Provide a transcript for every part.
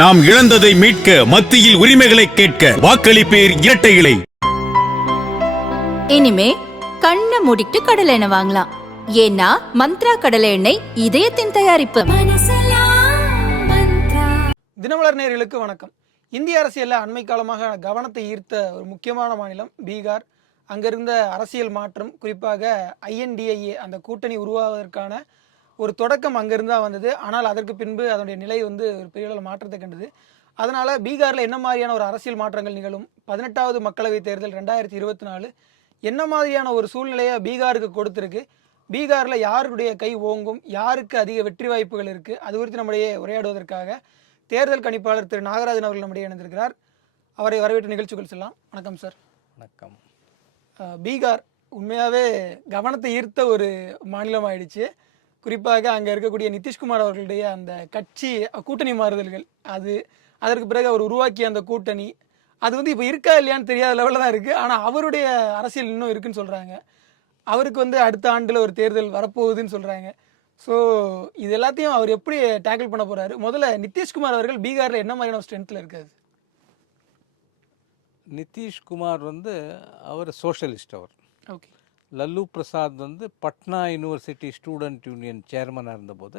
நாம் இழந்ததை மீட்க, மத்தியில் உரிமைகளை கேட்க வாக்களிப்பேர் இரட்டை இலை. இனிமே கண்ணை மூடிட்டு கடலை எண்ணெய் வாங்கலாம். ஏன்னா மந்த்ரா கடலை எண்ணெய் இதயத்தின் தயாரிப்பு. தினமலர் நேயர்களுக்கு வணக்கம். இந்திய அரசியலில் அண்மை காலமாக கவனத்தை ஈர்த்த ஒரு முக்கியமான மாநிலம் பீகார். அங்கிருந்த அரசியல் மாற்றம், குறிப்பாக INDIA அந்த கூட்டணி உருவாவதற்கான ஒரு தொடக்கம் அங்கிருந்தா வந்தது. ஆனால் அதற்கு பின்பு அதனுடைய நிலை ஒரு பெரிய அளவில் மாற்றத்தை கண்டது. அதனால பீகாரில் என்ன மாதிரியான ஒரு அரசியல் மாற்றங்கள் நிகழும், 18வது மக்களவைத் தேர்தல் 2024 என்ன மாதிரியான ஒரு சூழ்நிலையை பீகாருக்கு கொடுத்துருக்கு, பீகாரில் யாருடைய கை ஓங்கும், யாருக்கு அதிக வெற்றி வாய்ப்புகள் இருக்குது, அது குறித்து நம்முடைய உரையாடுவதற்காக தேர்தல் கணிப்பாளர் திரு நாகராஜன் அவர்கள் நம்முடைய இணைந்திருக்கிறார். அவரை வரவேற்று நிகழ்ச்சிகள் செல்லலாம். வணக்கம் சார். வணக்கம். பீகார் உண்மையாகவே கவனத்தை ஈர்த்த ஒரு மாநிலம் ஆயிடுச்சு. குறிப்பாக அங்கே இருக்கக்கூடிய நிதிஷ்குமார் அவர்களுடைய அந்த கட்சி கூட்டணி மாறுதல்கள், அதற்கு பிறகு அவர் உருவாக்கிய அந்த கூட்டணி, அது இப்போ இருக்கா இல்லையான்னு தெரியாத லெவலில் தான் இருக்குது. ஆனால் அவருடைய அரசியல் இன்னும் இருக்குன்னு சொல்கிறாங்க. அவருக்கு அடுத்த ஆண்டில் ஒரு தேர்தல் வரப்போகுதுன்னு சொல்கிறாங்க. ஸோ இது எல்லாத்தையும் அவர் எப்படி டேக்கிள் பண்ண போகிறாரு? முதல்ல நிதிஷ்குமார் அவர்கள் பீகாரில் என்ன மாதிரியான ஸ்ட்ரென்த்தில் இருக்காது? நிதிஷ்குமார் அவர் சோஷலிஸ்ட். அவர் okay. Lallu Prasad Patna university student union சேர்மனாக இருந்தபோது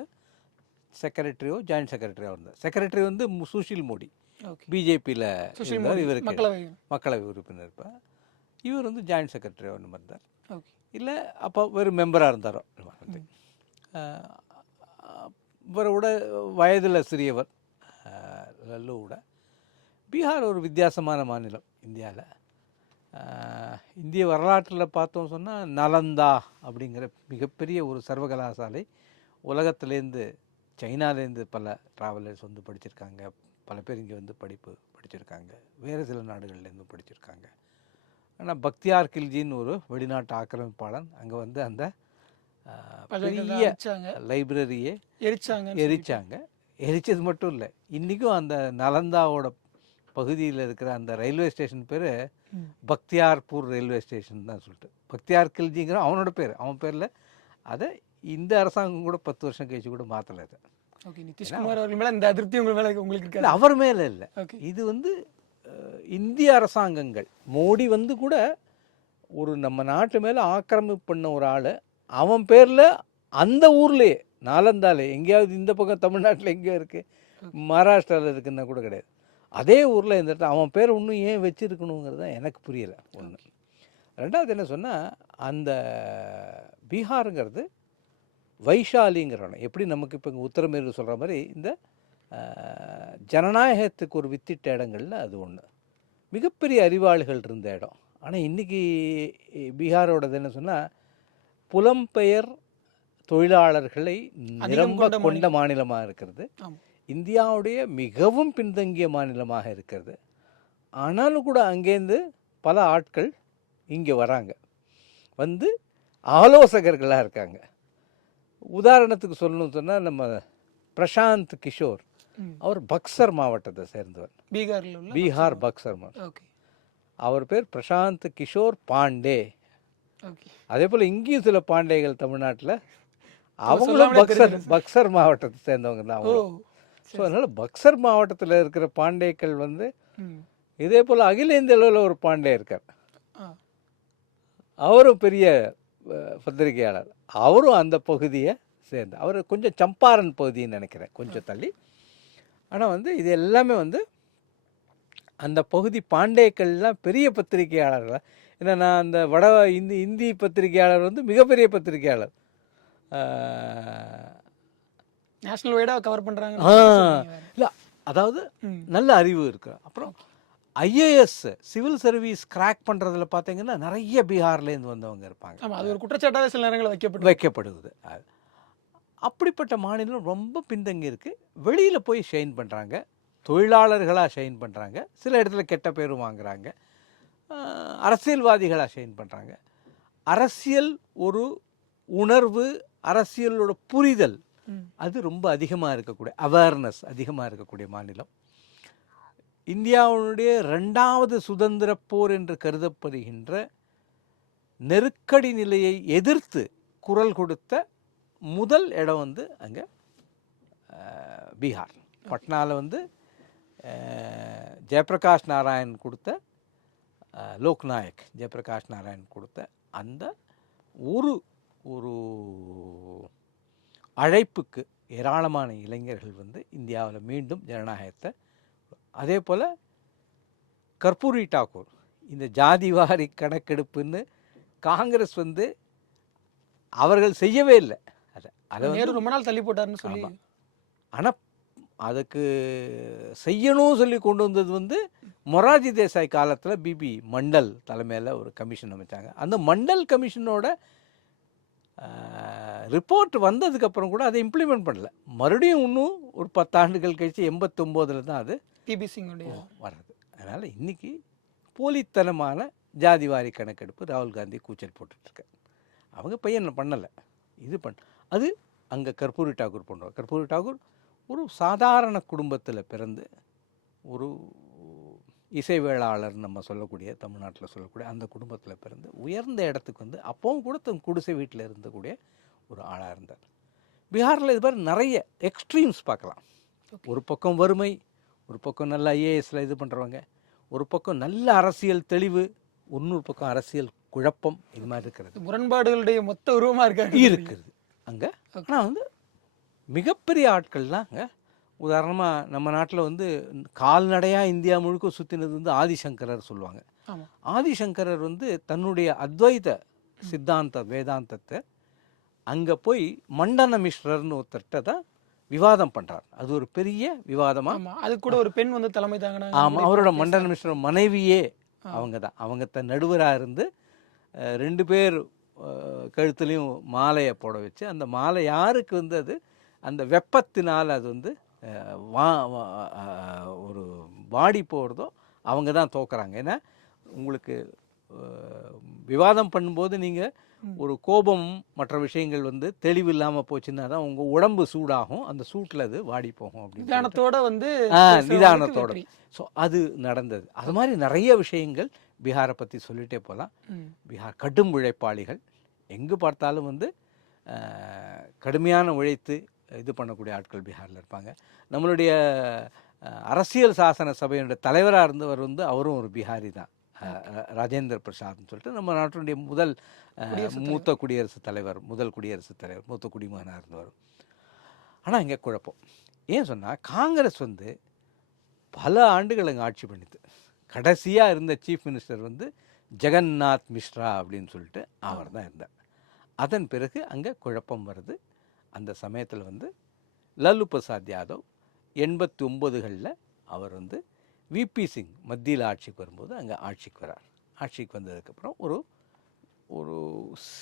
செக்ரட்டரியோ ஜாயின்ட் செக்ரட்டரியாக இருந்தார். செக்ரட்டரி சுஷில் மோடி பிஜேபியில் இவருக்கு மக்களவை உறுப்பினர் இருப்பார். இவர் ஜாயின்ட் செக்ரட்டரியாக ஒன்று இருந்தார். இல்லை அப்போ ஒரு மெம்பராக இருந்தாரோ. இவரோட வயதில் சிறியவர் லல்லுவோட. பீகார் ஒரு வித்தியாசமான மாநிலம் இந்தியாவில். இந்திய வரலாற்றில் பார்த்தோம் சொன்னால் நலந்தா அப்படிங்கிற மிகப்பெரிய ஒரு சர்வகலாசாலை, உலகத்துலேருந்து சைனாலேருந்து பல ட்ராவலர்ஸ் படிச்சிருக்காங்க. பல பேர் இங்கே படிப்பு படிச்சிருக்காங்க. வேறு சில நாடுகள்லேருந்து படிச்சிருக்காங்க. ஆனால் பக்தியார் கில்ஜின்னு ஒரு வெளிநாட்டு ஆக்கிரமிப்பாளன் அங்கே அந்த பெரிய லைப்ரரியே எரிச்சாங்க. எரிச்சது மட்டும் இல்லை, இன்றைக்கும் அந்த நலந்தாவோட பகுதியில் இருக்கிற அந்த ரயில்வே ஸ்டேஷன் பேர் பக்தியார்பூர் ரயில்வே ஸ்டேஷன் தான் சொல்லிட்டு, பக்தியார் கில்ஜிங்கிற அவனோட பேர். அவன் பேரில் அதை இந்த அரசாங்கம் கூட 10 வருஷம் கழிச்சு கூட மாற்றலை. நிதிஷ்குமார் அவர்கள் மேலே இந்த அதிருப்தி உங்களுக்கு அவர் மேலே இல்லை. இது இந்திய அரசாங்கங்கள், மோடி கூட ஒரு நம்ம நாட்டு மேலே ஆக்கிரமிப்பு பண்ண ஒரு ஆள், அவன் பேரில் அந்த ஊர்லேயே நாலந்தாலே எங்கேயாவது இந்த பக்கம் தமிழ்நாட்டில் எங்கேயோ இருக்குது, மகாராஷ்டிராவில் இருக்குன்னா கூட கிடையாது, அதே ஊரில் இருந்துட்டு அவன் பேர் இன்னும் ஏன் வச்சுருக்கணுங்கிறது தான் எனக்கு புரியலை. ஒன்று. ரெண்டாவது என்ன சொன்னால், அந்த பீகாருங்கிறது வைஷாலிங்கிறவன எப்படி நமக்கு இப்போ இங்கே உத்தரமேரூர் சொல்கிற மாதிரி இந்த ஜனநாயகத்துக்கு ஒரு வித்திட்ட இடங்கள்ல அது ஒன்று. மிகப்பெரிய அறிவாளிகள் இருந்த இடம். ஆனால் இன்றைக்கி பீகாரோடது என்ன சொன்னால், புலம்பெயர் தொழிலாளர்களை நிரம்ப கொண்ட மாநிலமாக இருக்கிறது. இந்தியாவுடைய மிகவும் பின்தங்கிய மாநிலமாக இருக்கிறது. ஆனாலும் கூட அங்கேருந்து பல ஆட்கள் இங்கே வராங்க, ஆலோசகர்களாக இருக்காங்க. உதாரணத்துக்கு சொல்லணும்னு சொன்னால், நம்ம பிரசாந்த் கிஷோர், அவர் பக்சர் மாவட்டத்தை சேர்ந்தவர். பீகார் பக்சர் மாவட்டம். அவர் பேர் பிரசாந்த் கிஷோர் பாண்டே. அதே போல் இங்கேயும் சில பாண்டேகள் தமிழ்நாட்டில், அவங்களும் பக்சர் மாவட்டத்தை சேர்ந்தவங்க தான். ஸோ அதனால் பக்சர் மாவட்டத்தில் இருக்கிற பாண்டேக்கள் இதே போல் அகில இந்திய அளவில் ஒரு பாண்டே இருக்கார். அவரும் பெரிய பத்திரிகையாளர். அவரும் அந்த பகுதியை சேர்ந்து, அவர் கொஞ்சம் சம்பாரன் பகுதின்னு நினைக்கிறேன், கொஞ்சம் தள்ளி. ஆனால் இது எல்லாமே அந்த பகுதி பாண்டேக்கள்லாம் பெரிய பத்திரிகையாளர்கள். ஏன்னா நான் அந்த இந்தி பத்திரிகையாளர் மிகப்பெரிய பத்திரிகையாளர், நேஷனல் வைடாக கவர் பண்ணுறாங்க. இல்லை, அதாவது நல்ல அறிவு இருக்கு. அப்புறம் IAS சிவில் சர்வீஸ் கிராக் பண்ணுறதுல பார்த்தீங்கன்னா நிறைய பீகார்லேருந்து வந்தவங்க இருப்பாங்க. அது ஒரு குற்றச்சாட்டாக சில நேரங்களில் வைக்கப்படுது. அப்படிப்பட்ட மாநிலம் ரொம்ப பின்தங்கி இருக்குது. வெளியில் போய் ஷைன் பண்ணுறாங்க, தொழிலாளர்களாக ஷைன் பண்ணுறாங்க, சில இடத்துல கெட்ட பேரும் வாங்குறாங்க, அரசியல்வாதிகளாக ஷைன் பண்ணுறாங்க. அரசியல் ஒரு உணர்வு, அரசியலோட புரிதல் அது ரொம்ப அதிகமாக இருக்கக்கூடிய, அவேர்னஸ் அதிகமாக இருக்கக்கூடிய மாநிலம். இந்தியாவுடைய 2வது சுதந்திர போர் என்று கருதப்படுகின்ற நெருக்கடி நிலையை எதிர்த்து குரல் கொடுத்த முதல் இடம் அங்கே பீகார். பட்னாவில் ஜெயபிரகாஷ் நாராயண் கொடுத்த லோக்நாயக் ஜெயபிரகாஷ் நாராயண் கொடுத்த அந்த ஒரு ஒரு அழைப்புக்கு ஏராளமான இளைஞர்கள் வந்து இந்தியாவில் மீண்டும் ஜனநாயகத்தை, அதே போல் கர்பூரி டாக்கூர் இந்த ஜாதிவாரி கணக்கெடுப்புன்னு காங்கிரஸ் வந்து அவர்கள் செய்யவே இல்லை. அதை நேரு ரொம்ப நாள் தள்ளி போட்டாருன்னு சொல்லி, ஆனால் அதுக்கு செய்யணும் சொல்லி கொண்டு வந்தது வந்து மொரார்ஜி தேசாய் காலத்தில் பிபி மண்டல் தலைமையில் ஒரு கமிஷன் அமைச்சாங்க. அந்த மண்டல் கமிஷனோட ரிப்போர்ட் வந்ததுக்கப்புறம் கூட அதை இம்ப்ளிமெண்ட் பண்ணல. மறுபடியும் இன்னும் ஒரு 10 ஆண்டுகள் கழித்து 89 தான் அது பிபி சிங்குடைய வர்றது. அதனால் இன்றைக்கி போலித்தனமான ஜாதிவாரி கணக்கெடுப்பு ராகுல் காந்தி கூச்சல் போட்டுட்ருக்கார். அவங்க பையன் பண்ணலை, இது அது அங்கே கர்பூரி டாக்கூர் பண்ணுவார். கர்பூரி டாக்கூர் ஒரு சாதாரண குடும்பத்தில் பிறந்து ஒரு இசைவேளாளர் நம்ம சொல்லக்கூடிய, தமிழ்நாட்டில் சொல்லக்கூடிய அந்த குடும்பத்தில் பிறந்து உயர்ந்த இடத்துக்கு வந்து அப்பவும் கூட தன் குடிசை வீட்டில் இருந்தக்கூடிய ஒரு ஆளாக இருந்தார். பீகாரில் இது மாதிரி நிறைய எக்ஸ்ட்ரீம்ஸ் பார்க்கலாம். ஒரு பக்கம் வறுமை, ஒரு பக்கம் நல்ல ஐஏஎஸில் இது பண்ணுறவங்க, ஒரு பக்கம் நல்ல அரசியல் தெளிவு, இன்னொரு பக்கம் அரசியல் குழப்பம், இது மாதிரி இருக்கிறது. முரண்பாடுகளுடைய மொத்த உருவமாக இருக்கிறது அங்கே. ஆனால் வந்து மிகப்பெரிய ஆட்கள்லாம் அங்கே, உதாரணமாக நம்ம நாட்டில் வந்து கால்நடையாக இந்தியா முழுக்க சுற்றினது வந்து ஆதிசங்கரர் சொல்லுவாங்க. ஆதிசங்கரர் வந்து தன்னுடைய அத்வைத சித்தாந்த வேதாந்தத்தை அங்கே போய் மண்டன மிஸ்ரர்னு ஒருத்தர்கிட்ட தான் விவாதம் பண்ணுறார். அது ஒரு பெரிய விவாதமாக. அது கூட ஒரு பெண் வந்து தலைமை தாங்கினாங்க. ஆமாம், அவரோட மண்டன மிஸ்ர மனைவியே அவங்க தான். அவங்க தன் நடுவராக இருந்து 2 பேர் கழுத்துலேயும் மாலையை போட வச்சு, அந்த மாலை யாருக்கு வந்து அது அந்த வெப்பத்தினால் அது வந்து ஒரு வாடி போகிறதோ அவங்க தான் தோக்குறாங்க. ஏன்னா உங்களுக்கு விவாதம் பண்ணும்போது நீங்கள் ஒரு கோபம் மற்ற விஷயங்கள் வந்து தெளிவு இல்லாமல் போச்சுன்னா தான் உங்கள் உடம்பு சூடாகும், அந்த சூட்டில் அது வாடி போகும் அப்படின்னு நிதானத்தோட வந்து நிதானத்தோட. ஸோ அது நடந்தது. அது மாதிரி நிறைய விஷயங்கள் பீகாரை பற்றி சொல்லிகிட்டே போகலாம். பீகார் கடும் உழைப்பாளிகள், எங்கு பார்த்தாலும் வந்து கடுமையான உழைத்து இது பண்ணக்கூடிய ஆட்கள் பீகாரில் இருப்பாங்க. நம்மளுடைய அரசியல் சாசன சபையினுடைய தலைவராக இருந்தவர் வந்து அவரும் ஒரு பீகாரி தான், ராஜேந்திர பிரசாத்னு சொல்லிட்டு நம்ம நாட்டினுடைய முதல் மூத்த குடியரசுத் தலைவர், மூத்த குடிமகனாக இருந்தவர். ஆனால் இங்கே குழப்பம் ஏன் சொன்னால், காங்கிரஸ் வந்து பல ஆண்டுகள் அங்கே ஆட்சி பண்ணிது. கடைசியாக இருந்த சீஃப் மினிஸ்டர் வந்து ஜெகநாத் மிஸ்ரா அப்படின்னு சொல்லிட்டு அவர் தான் இருந்தார். அதன் பிறகு அங்கே குழப்பம் வருது. அந்த சமயத்தில் வந்து லல்லு பிரசாத் யாதவ் 89களில் அவர் வந்து விபி சிங் மத்தியில் ஆட்சிக்கு வரும்போது அங்கே ஆட்சிக்கு வரார். ஆட்சிக்கு வந்ததுக்கப்புறம் ஒரு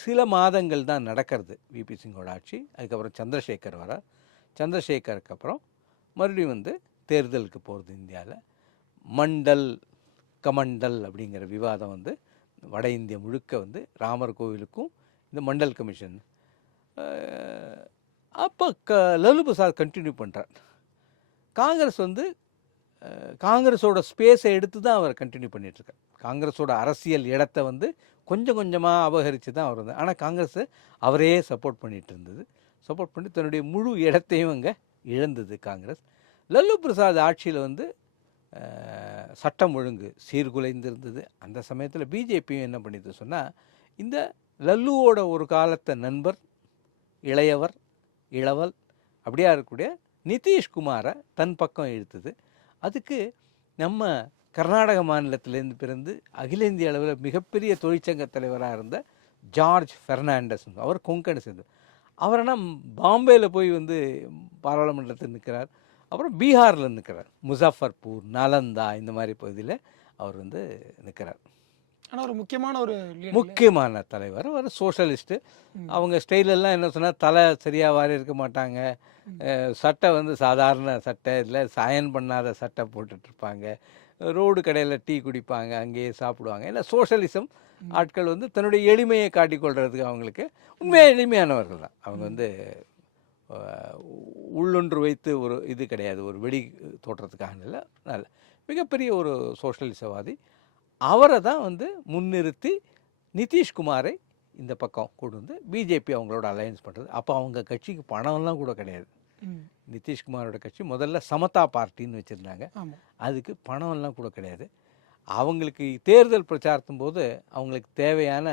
சில மாதங்கள் தான் நடக்கிறது விபி சிங்கோட ஆட்சி. அதுக்கப்புறம் சந்திரசேகர் வரார். சந்திரசேகருக்கு அப்புறம் மறுபடியும் வந்து தேர்தலுக்கு போகிறது. இந்தியாவில் மண்டல் கமண்டல் அப்படிங்கிற விவாதம் வந்து வட இந்தியா முழுக்க வந்து ராமர் கோவிலுக்கும் இந்த மண்டல் கமிஷன். அப்போ லல்லு பிரசாத் கண்டினியூ பண்ணுறார். காங்கிரஸ் வந்து காங்கிரஸோட ஸ்பேஸை எடுத்து தான் அவர் கண்டினியூ பண்ணிகிட்ருக்கார். காங்கிரஸோட அரசியல் இடத்தை வந்து கொஞ்சம் கொஞ்சமாக அபகரித்து தான் அவர் வந்து, ஆனால் காங்கிரஸை அவரே சப்போர்ட் பண்ணிகிட்டு இருந்தது. சப்போர்ட் பண்ணி தன்னுடைய முழு இடத்தையும் அங்கே இழந்தது காங்கிரஸ். லல்லு பிரசாத் ஆட்சியில் வந்து சட்டம் ஒழுங்கு சீர்குலைந்திருந்தது. அந்த சமயத்தில் பிஜேபியும் என்ன பண்ணிது சொன்னால், இந்த லல்லுவோட ஒரு காலத்தை நண்பர், இளவல் அப்படியா இருக்கக்கூடிய நிதிஷ்குமாரை தன் பக்கம் இழுத்தது. அதுக்கு நம்ம கர்நாடக மாநிலத்திலேருந்து பிறந்து அகில இந்திய அளவில் மிகப்பெரிய தொழிற்சங்க தலைவராக இருந்த ஜார்ஜ் ஃபெர்னாண்டஸ், அவர் கொங்கனை சேர்ந்தவர். அவரைனா பாம்பேயில் போய் வந்து பாராளுமன்றத்தில் நிற்கிறார். அப்புறம் பீகாரில் நிற்கிறார், முசாஃபர்பூர், நாலந்தா இந்த மாதிரி பகுதியில் அவர் வந்து நிற்கிறார். ஆனால் ஒரு முக்கியமான தலைவர், ஒரு சோஷலிஸ்ட்டு. அவங்க ஸ்டைலெல்லாம் என்ன சொன்னால், தலை சரியாக வாரி இருக்க மாட்டாங்க, சட்டை வந்து சாதாரண சட்டை இல்லை, சயன் பண்ணாத சட்டை போட்டுட்ருப்பாங்க, ரோடு கடையில் டீ குடிப்பாங்க, அங்கேயே சாப்பிடுவாங்க. ஏன்னா சோஷலிசம் ஆட்கள் வந்து தன்னுடைய எளிமையை காட்டிக்கொள்கிறதுக்கு அவங்களுக்கு உண்மையாக எளிமையானவர்கள் தான். அவங்க வந்து உள்ளொன்று வைத்து ஒரு இது கிடையாது, ஒரு வெடி தோற்றத்துக்காக இல்லை, நல்ல மிகப்பெரிய ஒரு சோஷலிசவாதி. அவரை தான் வந்து முன்னிறுத்தி நிதிஷ்குமாரை இந்த பக்கம் கொண்டு வந்து பிஜேபி அவங்களோட அலையன்ஸ் பண்ணுறது. அப்போ அவங்க கட்சிக்கு பணம்லாம் கூட கிடையாது. ம். நிதிஷ்குமாரோட கட்சி முதல்ல சமதா பார்ட்டின்னு வச்சுருந்தாங்க. ஆமா. அதுக்கு பணம்லாம் கூட கிடையாது. அவங்களுக்கு தேர்தல் பிரச்சாரத்தும் போது அவங்களுக்கு தேவையான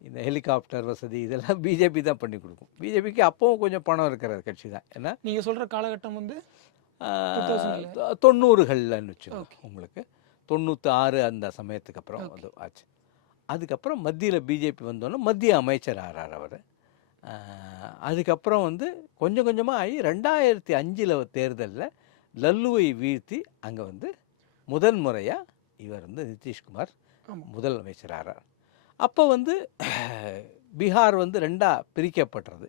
இந்த ஹெலிகாப்டர் வசதி இதெல்லாம் பிஜேபி தான் பண்ணி கொடுக்கும். பிஜேபிக்கு அப்போவும் கொஞ்சம் பணம் இருக்கிற கட்சி தான். ஏன்னா நீங்க சொல்ற காலகட்டம் வந்து 90கள்னு வச்சுக்கோங்க. Okay. உங்களுக்கு 96 அந்த சமயத்துக்கு அப்புறம் அது ஆச்சு. அதுக்கப்புறம் மத்தியில் பிஜேபி வந்தோன்னே மத்திய அமைச்சர் ஆகிறார் அவர். அதுக்கப்புறம் வந்து கொஞ்சம் கொஞ்சமாக ஆகி 2005 தேர்தலில் லல்லுவை வீழ்த்தி அங்கே வந்து முதல் முறையாக இவர் வந்து நிதிஷ்குமார் ஆமா. முதல் அமைச்சர் ஆகிறார். அப்போ வந்து பீகார் வந்து ரெண்டாக பிரிக்கப்படுறது.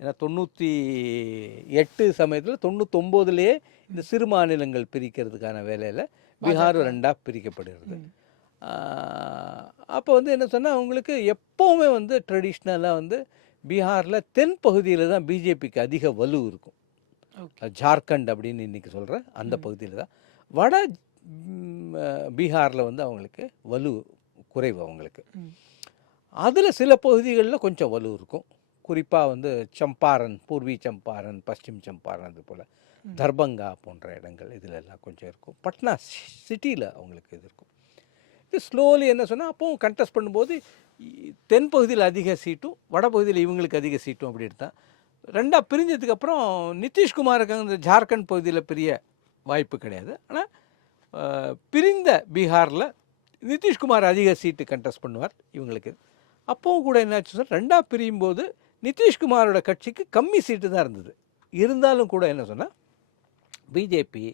ஏன்னா 98 சமயத்தில் 99லேயே இந்த சிறு மாநிலங்கள் பிரிக்கிறதுக்கான வேலையில் பீகாரும் ரெண்டாக பிரிக்கப்படுகிறது. அப்போ வந்து என்ன சொன்னால் அவங்களுக்கு எப்போவுமே வந்து ட்ரெடிஷ்னலாக வந்து பீகாரில் தென் பகுதியில் தான் பிஜேபிக்கு அதிக வலு இருக்கும். ஜார்க்கண்ட் அப்படின்னு இன்றைக்கி சொல்கிற அந்த பகுதியில் தான். வட பீகாரில் வந்து அவங்களுக்கு வலு குறைவு அவங்களுக்கு. அதில் சில பகுதிகளில் கொஞ்சம் வலு இருக்கும். குறிப்பாக வந்து சம்பாரன், பூர்வி சம்பாரன், பশ্চিম சம்பாரன், அது போல் தர்பங்கா போன்ற இடங்கள் இதில் எல்லாம் கொஞ்சம் இருக்கும். பட்னா சிட்டியில் அவங்களுக்கு இது இருக்கும். இது ஸ்லோலி என்ன சொன்னால் அப்போவும் கண்டெஸ்ட் பண்ணும்போது தென் பகுதியில் அதிக சீட்டும் வடபகுதியில் இவங்களுக்கு அதிக சீட்டும் அப்படி எடுத்தான். ரெண்டாக பிரிஞ்சதுக்கப்புறம் நிதிஷ்குமாருக்கு அந்த ஜார்க்கண்ட் பகுதியில் பெரிய வாய்ப்பு கிடையாது. ஆனால் பிரிந்த பீகாரில் நிதிஷ்குமார் அதிக சீட்டு கண்டெஸ்ட் பண்ணுவார் இவங்களுக்கு. அப்போவும் கூட என்னாச்சு சார், ரெண்டாக பிரியும் போது நிதிஷ்குமாரோட கட்சிக்கு கம்மி சீட்டு தான் இருந்தது. இருந்தாலும் கூட என்ன சொன்னால் பிஜேபி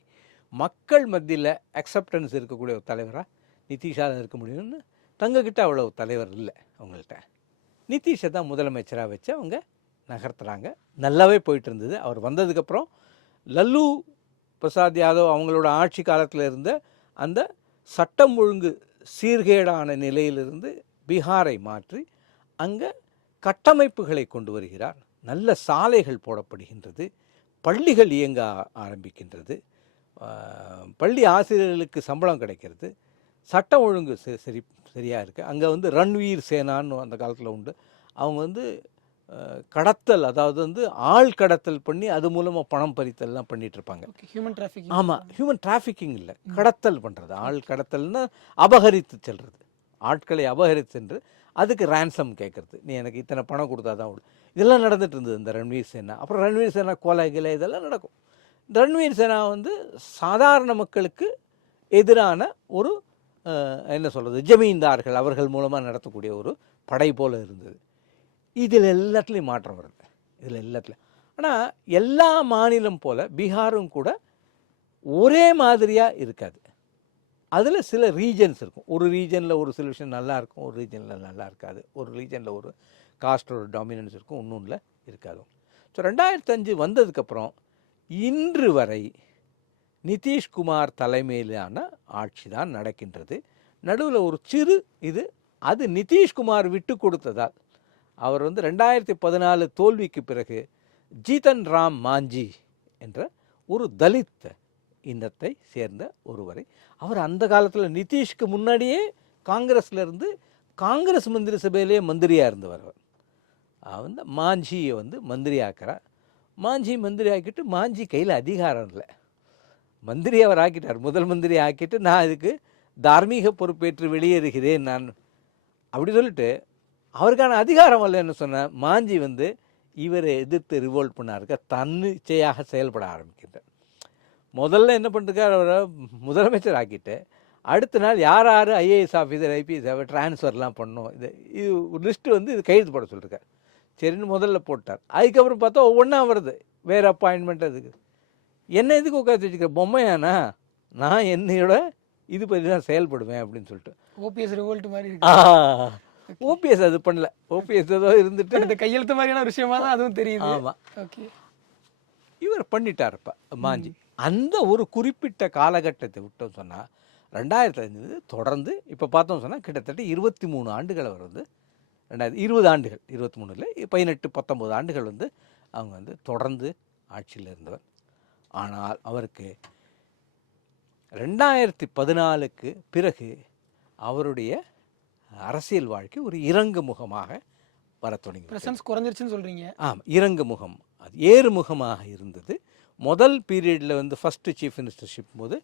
மக்கள் மத்தியில் அக்செப்டன்ஸ் இருக்கக்கூடிய ஒரு தலைவராக நிதிஷால் இருக்க முடியும்னு தங்கக்கிட்ட அவ்வளோ தலைவர் இல்லை அவங்கள்ட்ட. நிதிஷை தான் முதலமைச்சராக வச்சு அவங்க நகர்த்துறாங்க. நல்லாவே போயிட்டு இருந்தது. அவர் வந்ததுக்கப்புறம் லல்லு பிரசாத் யாதவ் அவங்களோட ஆட்சி காலத்தில் இருந்த அந்த சட்டம் ஒழுங்கு சீர்கேடான நிலையிலிருந்து பீகாரை மாற்றி அங்கே கட்டமைப்புகளை கொண்டு வருகிறார். நல்ல சாலைகள் போடப்படுகின்றது, பள்ளிகள் இயங்க ஆரம்பிக்கின்றது, பள்ளி ஆசிரியர்களுக்கு சம்பளம் கிடைக்கிறது, சட்டம் ஒழுங்கு சரியாக இருக்குது. அங்கே வந்து ரன்வீர் சேனான்னு அந்த காலத்தில் உண்டு. அவங்க வந்து கடத்தல், அதாவது வந்து ஆள் கடத்தல் பண்ணி அது மூலமாக பணம் பறித்தல்லாம் பண்ணிட்டு இருப்பாங்க. Human trafficking. ஆமாம், ஹியூமன் டிராஃபிக்கிங் இல்லை, கடத்தல் பண்ணுறது. ஆள் கடத்தல்னா அபகரித்து செல்வது, ஆட்களை அபகரித்து சென்று அதுக்கு ரேன்சம் கேட்குறது. நீ எனக்கு இத்தனை பணம் கொடுத்தா தான் விடு. இதெல்லாம் நடந்துட்டு இருந்தது இந்த ரன்வீர் சேனா. அப்புறம் ரன்வீர் சேனா கொலை கிளை இதெல்லாம் நடக்கும். ரன்வீர் சேனா வந்து சாதாரண மக்களுக்கு எதிரான ஒரு என்ன சொல்கிறது, ஜமீன்தார்கள் அவர்கள் மூலமாக நடத்தக்கூடிய ஒரு படை போல் இருந்தது. இதில் எல்லாத்துலேயும் மாற்றம் வருது, இதில் எல்லாத்துலேயும். ஆனால் எல்லா மாநிலம் போல் பீகாரும் கூட ஒரே மாதிரியாக இருக்காது. அதில் சில ரீஜன்ஸ் இருக்கும். ஒரு ரீஜனில் ஒரு சில விஷயம் நல்லாயிருக்கும், ஒரு ரீஜனில் நல்லா இருக்காது. ஒரு ரீஜனில் ஒரு காஸ்டோட டாமினன்ஸ் இருக்கும், இன்னொன்றில் இருக்காது. ஸோ 2005 வந்ததுக்கப்புறம் இன்று வரை நிதிஷ்குமார் தலைமையிலான ஆட்சி தான் நடக்கின்றது. நடுவில் ஒரு சிறு அது நிதிஷ்குமார் விட்டு கொடுத்ததால் அவர் வந்து 2014 தோல்விக்கு பிறகு ஜீதன் ராம் மாஞ்சி என்ற ஒரு தலித் இனத்தை சேர்ந்த ஒருவரை, அவர் அந்த காலத்தில் நிதிஷ்க்கு முன்னாடியே காங்கிரஸ்லேருந்து காங்கிரஸ் மந்திரி சபையிலே மந்திரியாக இருந்தவர். வந்து மாஞ்சியை வந்து மந்திரி ஆக்கிறார். மாஞ்சி மந்திரி ஆக்கிட்டு மாஞ்சி கையில் அதிகாரம் இல்லை, மந்திரி அவர் ஆக்கிட்டார். முதல் மந்திரி ஆக்கிட்டு நான் இதுக்கு தார்மீக பொறுப்பேற்று வெளியேறுகிறேன் நான் அப்படி சொல்லிட்டு அவருக்கான அதிகாரம் இல்லைன்னு சொன்ன மாஞ்சி வந்து இவரை எதிர்த்து ரிவோல்ட் பண்ணாருக்க தன்னிச்சையாக செயல்பட ஆரம்பிக்கிட்டார். முதல்ல என்ன பண்ணிருக்கார், அவரை முதலமைச்சர் ஆக்கிட்டு அடுத்த நாள் யார் யார் ஐஏஎஸ் ஆஃபீஸர் ஐபிஎஸ் ட்ரான்ஸ்ஃபர்லாம் பண்ணோம், இது ஒரு லிஸ்ட்டு வந்து இது கையெழுத்து போட சொல்லியிருக்கார். சரின்னு முதல்ல போட்டார். அதுக்கப்புறம் பார்த்தா ஒவ்வொன்றா வருது, வேறு அப்பாயின்மெண்ட். அதுக்கு என்ன எதுக்கு உட்காந்து வச்சுக்கிற பொம்மையானா, நான் என்னையோட இது பற்றி தான் செயல்படுவேன் அப்படின்னு சொல்லிட்டு. ஓபிஎஸ் ரிவோல்ட் மாதிரி இருக்கு. ஓபிஎஸ் அது பண்ணல, ஓபிஎஸ் ஏதோ இருந்துட்டு இந்த கையெழுத்து மாதிரியான விஷயமா தான் அதுவும் தெரியுது. ஆமாம், ஓகே, இவர் பண்ணிட்டார்ப்ப மாஞ்சி. அந்த ஒரு குறிப்பிட்ட காலகட்டத்தை விட்டோம் சொன்னால் 2005 தொடர்ந்து இப்போ பார்த்தோம் சொன்னால் கிட்டத்தட்ட 23 ஆண்டுகள் அவர் வந்து 20 ஆண்டுகள், 23 18 19 ஆண்டுகள் வந்து அவங்க வந்து தொடர்ந்து ஆட்சியில் இருந்தவர். ஆனால் அவருக்கு 2014க்கு பிறகு அவருடைய அரசியல் வாழ்க்கை ஒரு இறங்கு முகமாக வர தொடங்கி. பிரசன்ஸ் குறைஞ்சிருச்சுன்னு சொல்கிறீங்க? ஆமாம், இறங்கு முகம் ஏறுமுகமாக இருந்தது. முதல் பீரியடில் வந்து ஃபஸ்ட்டு சீஃப் மினிஸ்டர்ஷிப் போது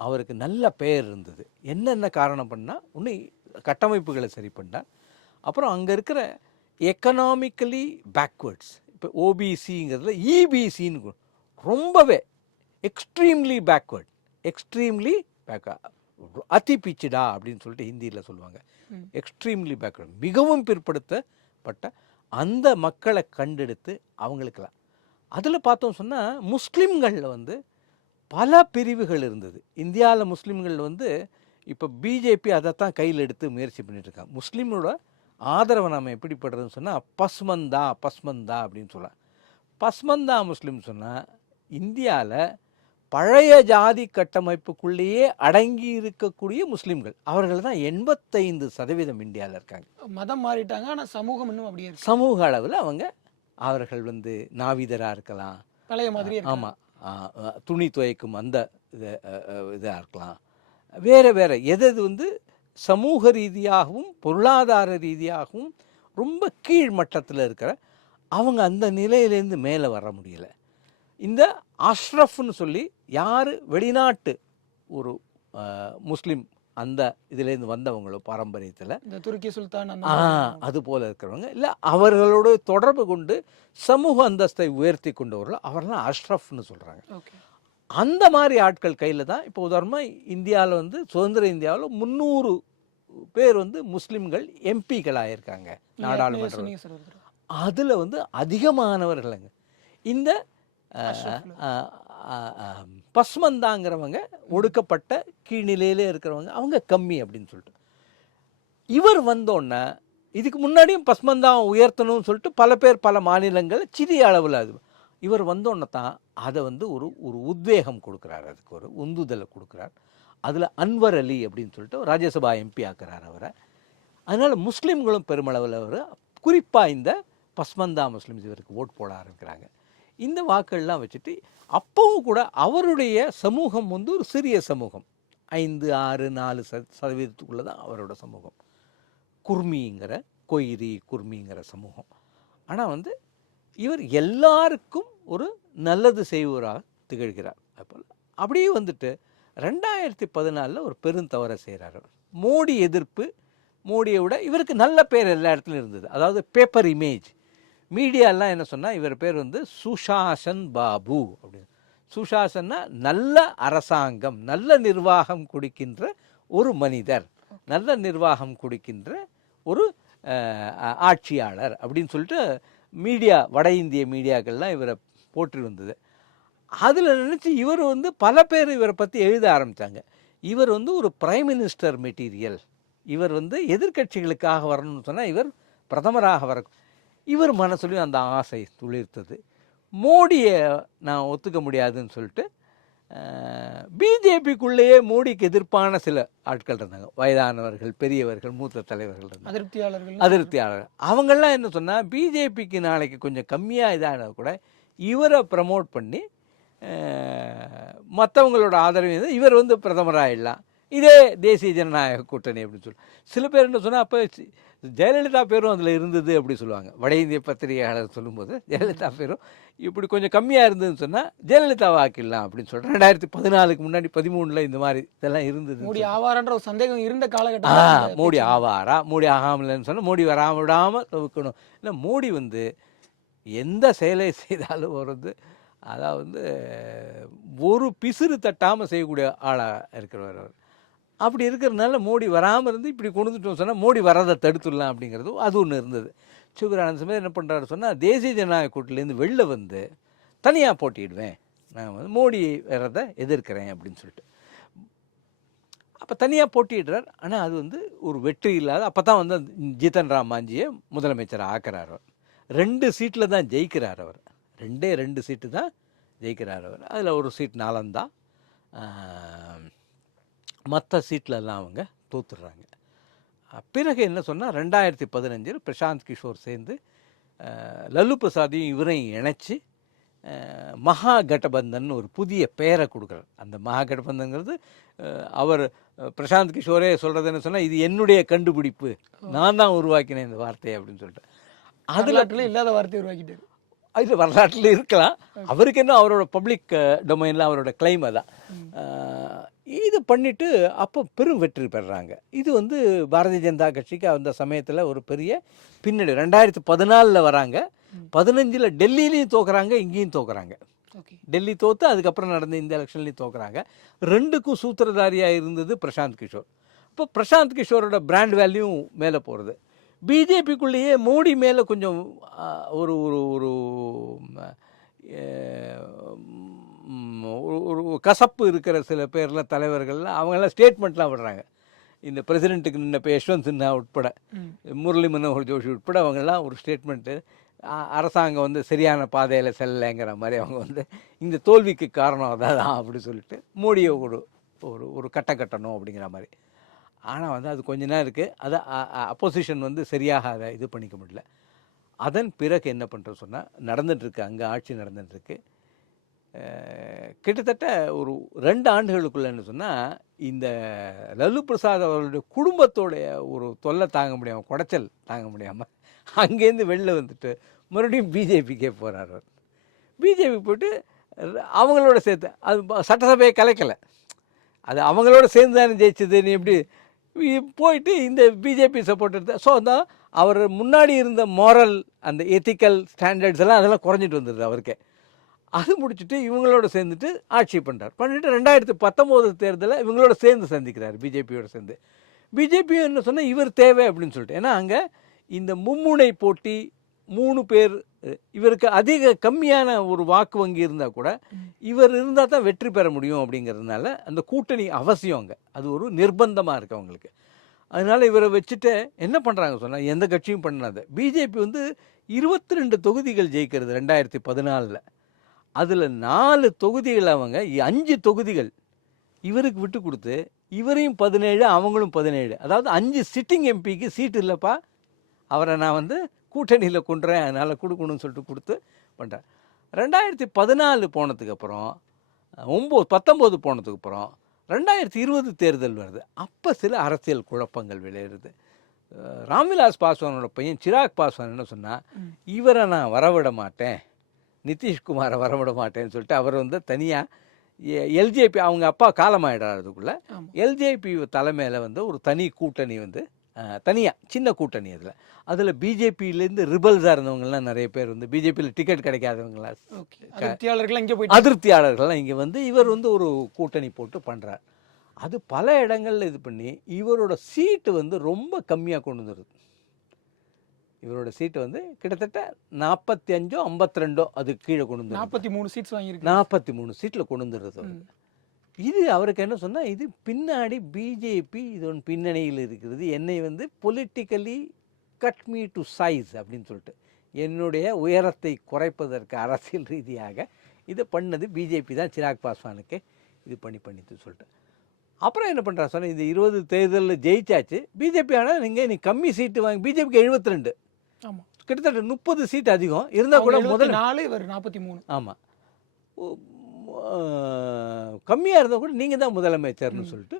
அவருக்கு நல்ல பெயர் இருந்தது. என்னென்ன காரணம் பண்ணால் ஒன்று கட்டமைப்புகளை சரி பண்ணார். அப்புறம் அங்கே இருக்கிற எக்கனாமிக்கலி பேக்வேர்ட்ஸ், இப்போ ஓபிசிங்கிறதுல இபிசின்னு ரொம்பவே எக்ஸ்ட்ரீம்லி பேக்வேர்ட், எக்ஸ்ட்ரீம்லி அதி பிச்சுடா அப்படின்னு சொல்லிட்டு ஹிந்தியில் சொல்லுவாங்க. எக்ஸ்ட்ரீம்லி பேக்வேர்ட், மிகவும் பிற்படுத்தப்பட்ட அந்த மக்களை கண்டெடுத்து அவங்களுக்கெல்லாம் அதில் பார்த்தோம் சொன்னால் முஸ்லீம்களில் வந்து பல பிரிவுகள் இருந்தது. இந்தியாவில் முஸ்லீம்கள் வந்து இப்போ பிஜேபி அதைத்தான் கையில் எடுத்து முயற்சி பண்ணிட்டுருக்காங்க. முஸ்லீமோட ஆதரவை நம்ம எப்படிப்படுறதுன்னு சொன்னால் பஸ்மந்தா அப்படின்னு சொல்லலாம். பஸ்மந்தா முஸ்லீம் சொன்னால் இந்தியாவில் பழைய ஜாதி கட்டமைப்புக்குள்ளேயே அடங்கி இருக்கக்கூடிய முஸ்லீம்கள், அவர்கள் தான் 85% இந்தியாவில் இருக்காங்க. மதம் மாறிட்டாங்க, ஆனால் சமூகம் இன்னும் அப்படியே இருக்கு. சமூக அளவில் அவர்கள் வந்து நாவிதராக இருக்கலாம், பழைய மாதிரி. ஆமாம், துணி துவைக்கும் அந்த இதாக இருக்கலாம், வேறு எது வந்து சமூக ரீதியாகவும் பொருளாதார ரீதியாகவும் ரொம்ப கீழ் மட்டத்தில் இருக்கிற அவங்க அந்த நிலையிலேருந்து மேலே வர முடியலை. இந்த அஷ்ரஃப்னு சொல்லி யார் வெளிநாட்டு ஒரு முஸ்லீம் அந்த இதுலேருந்து வந்தவங்களோ பாரம்பரியத்தில், இந்த துருக்கி சுல்தான் அது போல் இருக்கிறவங்க இல்லை அவர்களோடு தொடர்பு கொண்டு சமூக அந்தஸ்தை உயர்த்தி கொண்டவர்கள், அவரெல்லாம் அஷ்ரஃப்னு சொல்கிறாங்க. அந்த மாதிரி ஆட்கள் கையில் தான் இப்போ உதாரணமாக இந்தியாவில் வந்து சுதந்திர இந்தியாவில் 300 பேர் வந்து முஸ்லீம்கள் எம்பிக்களாக இருக்காங்க நாடாளுமன்றம். அதில் வந்து அதிகமானவர்கள்ங்க இந்த பஸ்மந்தாங்கிறவங்க, ஒடுக்கப்பட்ட கீழ்நிலையிலே இருக்கிறவங்க, அவங்க கம்மி அப்படின்னு சொல்லிட்டு இவர் வந்தோன்னே, இதுக்கு முன்னாடியும் பஸ்மந்தா உயர்த்தணும்னு சொல்லிட்டு பல பேர் பல மாநிலங்கள் சிறிய அளவில் அது இவர் வந்தோன்னே தான் அதை வந்து ஒரு உத்வேகம் கொடுக்குறார், அதுக்கு ஒரு உந்துதலை கொடுக்குறார். அதில் அன்வர் அலி அப்படின்னு சொல்லிட்டு ராஜ்யசபா எம்பி ஆக்குறார் அவரை. அதனால் முஸ்லீம்களும் பெருமளவில் அவர் குறிப்பாக இந்த பஸ்மந்தா முஸ்லீம்ஸ் இவருக்கு ஓட் போட ஆரம்பிக்கிறாங்க. இந்த வாக்கள்லாம் வச்சுட்டு அப்பவும் கூட அவருடைய சமூகம் வந்து ஒரு சிறிய சமூகம், 5, 6, 4% தான் அவரோட சமூகம். குர்மிங்கிற சமூகம். ஆனால் வந்து இவர் எல்லாருக்கும் ஒரு நல்லது செய்வராக திகழ்கிறார். அப்போ அப்படியே வந்துட்டு 2014 ஒரு பெருந்தவறை செய்கிறார். மோடி எதிர்ப்பு, மோடியை விட இவருக்கு நல்ல பேர் எல்லா இடத்துலையும் இருந்தது. அதாவது பேப்பர் இமேஜ், மீடியாலாம் என்ன சொன்னால் இவர் பேர் வந்து சுஷாசன் பாபு அப்படின்னு. சுஷாசன்னா நல்ல அரசாங்கம், நல்ல நிர்வாகம் கொடுக்கின்ற ஒரு மனிதர், நல்ல நிர்வாகம் கொடுக்கின்ற ஒரு ஆட்சியாளர் அப்படின்னு சொல்லிட்டு மீடியா, வட இந்திய மீடியாக்கள்லாம் இவரை போற்றி வந்தது. அதில் நினச்சி இவர் வந்து பல பேர் இவரை பற்றி எழுத ஆரம்பித்தாங்க. இவர் வந்து ஒரு பிரைம் மினிஸ்டர் மெட்டீரியல், இவர் வந்து எதிர்கட்சிகளுக்காக வரணும்னு சொன்னால் இவர் பிரதமராக வர, இவர் மனசுலையும் அந்த ஆசை துளிர்த்தது. மோடியை நான் ஒத்துக்க முடியாதுன்னு சொல்லிட்டு பிஜேபிக்குள்ளேயே மோடிக்கு எதிர்ப்பான சில ஆட்கள் இருந்தாங்க, வயதானவர்கள், பெரியவர்கள், மூத்த தலைவர்கள் இருந்தாங்க, அதிருப்தியாளர்கள். அவங்கெல்லாம் என்ன சொன்னால் பிஜேபிக்கு நாளைக்கு கொஞ்சம் கம்மியாக இதான கூட இவரை ப்ரமோட் பண்ணி மற்றவங்களோட ஆதரவு இவர் வந்து பிரதமராகிடலாம், இதே தேசிய ஜனநாயக கூட்டணி அப்படின்னு சொல்லி சில பேர் என்ன சொன்னால் அப்போ ஜெயலலிதா பேரும் அதில் இருந்தது அப்படி சொல்லுவாங்க. வட இந்திய பத்திரிகையாளர் சொல்லும்போது ஜெயலலிதா பேரும் இப்படி கொஞ்சம் கம்மியாக இருந்ததுன்னு சொன்னால் ஜெயலலிதாவை ஆக்கிடலாம் அப்படின்னு சொல்கிறேன். 2014 முன்னாடி 13 இந்த மாதிரி இதெல்லாம் இருந்தது. மோடி ஆவாரான்ற ஒரு சந்தேகம் இருந்த காலகட்டம். மோடி ஆவாரா, மோடி ஆகாமலன்னு சொன்னால் மோடி விடாமல் தவிர்க்கணும். இல்லை, மோடி வந்து எந்த செயலை செய்தாலும் வருது, அதாவது ஒரு பிசுறு தட்டாமல் செய்யக்கூடிய ஆளாக இருக்கிறவர் அவர். அப்படி இருக்கிறதுனால மோடி வராமல் இருந்து இப்படி கொண்டுட்டோம் சொன்னால் மோடி வரதை தடுத்துடலாம் அப்படிங்கிறது அது ஒன்று இருந்தது. சிவரானந்த சமயம் என்ன பண்ணுறாரு சொன்னால் தேசிய ஜனநாயக கூட்டணிலேருந்து வெளில வந்து தனியாக போட்டிடுவேன், நான் வந்து மோடி வரதை எதிர்க்கிறேன் அப்படின்னு சொல்லிட்டு அப்போ தனியாக போட்டிடுறார். ஆனால் அது வந்து ஒரு வெற்றி இல்லாத, அப்போ தான் வந்து ஜித்தன் ராம் மாஞ்சியை முதலமைச்சரை ஆக்குறார். அவர் 2 சீட்டில் தான் ஜெயிக்கிறார். அவர் 2 சீட்டு தான் ஜெயிக்கிறார். அவர் அதில் ஒரு சீட் நாலந்தா, மற்ற சீட்லெல்லாம் அவங்க தோத்துடுறாங்க. பிறகு என்ன சொன்னால் 2015 பிரசாந்த் கிஷோர் சேர்ந்து லல்லு பிரசாதையும் இவரையும் இணைச்சி மகா கட்டபந்தன் ஒரு புதிய பெயரை கொடுக்குறார். அந்த மகா கட்டபந்தன்கிறது அவர் பிரசாந்த் கிஷோரே சொல்கிறது என்ன சொன்னால், இது என்னுடைய கண்டுபிடிப்பு, நான் தான் உருவாக்கினேன் இந்த வார்த்தையை அப்படின்னு சொல்லிட்டு அதில் இல்லாத வார்த்தையை உருவாக்கிட்டார். இது வரலாற்றில் இருக்கலாம். அவருக்கு என்ன அவரோட பப்ளிக் டொமைனில் அவரோட கிளைம் அதான். இது பண்ணிவிட்டு அப்போ பெரும் வெற்றி பெறுறாங்க. இது வந்து பாரதிய ஜனதா கட்சிக்கு அந்த சமயத்தில் ஒரு பெரிய பின்னணி. 2014 வராங்க, 15 டெல்லியிலையும் தோக்குறாங்க, இங்கேயும் தோக்குறாங்க. டெல்லி தோற்று அதுக்கப்புறம் நடந்த இந்த எலெக்ஷன்லையும் தோக்குறாங்க. 2க்கும் சூத்திரதாரியாக இருந்தது பிரசாந்த் கிஷோர். இப்போ பிரசாந்த் கிஷோரோட பிராண்ட் வேல்யூ மேலே போகிறது. பிஜேபிக்குள்ளேயே மோடி மேலே கொஞ்சம் ஒரு ஒரு ஒரு ஒரு கசப்பு இருக்கிற சில பேரில் தலைவர்கள்லாம் அவங்கெல்லாம் ஸ்டேட்மெண்ட்லாம் விடுறாங்க. இந்த பிரசிடெண்ட்டுக்கு நின்ன இப்போ யஷ்வந்த் சின்ஹா உட்பட, முரளி மனோகர் ஜோஷி உட்பட அவங்கெல்லாம் ஒரு ஸ்டேட்மெண்ட்டு, அரசாங்கம் வந்து சரியான பாதையில் செல்லலைங்கிற மாதிரி அவங்க வந்து இந்த தோல்விக்கு காரணம் அதான் அப்படி சொல்லிட்டு மோடியை ஒரு ஒரு ஒரு கட்டணும் அப்படிங்கிற மாதிரி. ஆனால் வந்து அது கொஞ்ச நேரம் இருக்குது. அதை அப்போசிஷன் வந்து சரியாக அதை இது பண்ணிக்க முடியல. அதன் பிறகு என்ன பண்ணுறது சொன்னால் நடந்துகிட்ருக்கு, அங்கே ஆட்சி நடந்துகிட்ருக்கு. கிட்டத்தட்ட ஒரு 2 ஆண்டுகளுக்குள்ள என்ன சொன்னால் இந்த லல்லு பிரசாத் அவர்களுடைய குடும்பத்தோடைய ஒரு தொல்லை தாங்க முடியாமல், குடைச்சல் தாங்க முடியாமல் அங்கேருந்து வெளில வந்துட்டு மறுபடியும் பிஜேபிக்கே போகிறார். அவர் பிஜேபி போய்ட்டு அவங்களோட சேர்த்து அது சட்டசபையை கலைக்கலை, அது அவங்களோட சேர்ந்து தானே ஜெயிச்சது. நீ எப்படி போயிட்டு இந்த பிஜேபி சப்போர்ட் எடுத்த ஸோ அந்த அவர் முன்னாடி இருந்த மாரல் அந்த எத்திக்கல் ஸ்டாண்டர்ட்ஸ் எல்லாம் அதெல்லாம் குறைஞ்சிட்டு வந்துடுது அவருக்கே. அது முடிச்சுட்டு இவங்களோட சேர்ந்துட்டு ஆட்சி பண்ணிட்டு 2019 தேர்தலில் இவங்களோட சேர்ந்து சந்திக்கிறார், பிஜேபியோட சேர்ந்து. பிஜேபியும் என்ன சொன்னால் இவர் தேவை அப்படின்னு சொல்லிட்டு, ஏன்னா அங்கே இந்த மும்முனை போட்டி 3 பேர், இவருக்கு அதிக கம்மியான ஒரு வாக்கு வங்கி இருந்தால் கூட இவர் இருந்தால் தான் வெற்றி பெற முடியும் அப்படிங்கிறதுனால அந்த கூட்டணி அவசியம் அங்கே, அது ஒரு நிர்பந்தமாக இருக்குது அவங்களுக்கு. அதனால் இவரை வச்சுட்டு என்ன பண்ணுறாங்க சொன்னால் எந்த கட்சியும் பண்ணாது. பிஜேபி வந்து 22 தொகுதிகள் ஜெயிக்கிறது 2014. அதில் 4 தொகுதிகள் அவங்க 5 தொகுதிகள் இவருக்கு விட்டு கொடுத்து இவரையும் 17 அவங்களும் 17, அதாவது 5 சிட்டிங் எம்பிக்கு சீட்டு இல்லைப்பா, அவரை நான் வந்து கூட்டணியில் கொண்டுறேன் அதனால் கொடுக்கணும்னு சொல்லிட்டு கொடுத்து பண்ணுறேன். 2014 போனதுக்கப்புறம் 19 போனதுக்கப்புறம் 2020 தேர்தல் வருது. அப்போ சில அரசியல் குழப்பங்கள் விளையிறது. ராம்விலாஸ் பாஸ்வானோட பையன் சிராக் பாஸ்வான் என்ன சொன்னால், இவரை நான் வரவிட மாட்டேன், நிதிஷ்குமாரை வரவிட மாட்டேன்னு சொல்லிட்டு அவர் வந்து தனியாக எல்ஜேபி, அவங்க அப்பா காலமாயிடார், அதுக்குள்ளே எல்ஜேபி தலைமையில் வந்து ஒரு தனி கூட்டணி வந்து தனியாக சின்ன கூட்டணி. அதில் பிஜேபியிலேருந்து ரிபல்ஸாக இருந்தவங்கலாம் நிறைய பேர் வந்து பிஜேபியில் டிக்கெட் கிடைக்காதவங்களாம் அதிருப்தியாளர்கள்லாம் இங்கே வந்து இவர் வந்து ஒரு கூட்டணி போட்டு பண்ணுறார். அது பல இடங்களில் இது பண்ணி இவரோட சீட்டு வந்து ரொம்ப கம்மியாக கொண்டு வந்துடுது. இவரோட சீட்டு வந்து கிட்டத்தட்ட 45 52 அது கீழே கொண்டு வந்து 43 சீட்ஸ் வாங்கியிருக்கு. 43 சீட்டில் கொண்டு வந்துடுறது. இது அவருக்கு என்ன சொன்னால், இது பின்னாடி பிஜேபி இது ஒன்று பின்னணியில் இருக்கிறது, என்னை வந்து politically cut me to size அப்படின்னு சொல்லிட்டு என்னுடைய உயரத்தை குறைப்பதற்கு அரசியல் ரீதியாக இதை பண்ணது பிஜேபி தான். சிராக் பாஸ்வானுக்கு இது பண்ணிட்டு சொல்லிட்டு அப்புறம் என்ன பண்ணுறா சொன்னால், இந்த 20 தேர்தலில் ஜெயிச்சாச்சு பிஜேபி. ஆனால் நீ கம்மி சீட்டு வாங்கி, பிஜேபிக்கு 72, ஆமாம் கிட்டத்தட்ட 30 சீட் அதிகம் இருந்தால் கூட முதல்ல 43. ஆமாம், கம்மியாக இருந்தால் கூட நீங்கள் தான் முதலமைச்சர்னு சொல்லிட்டு.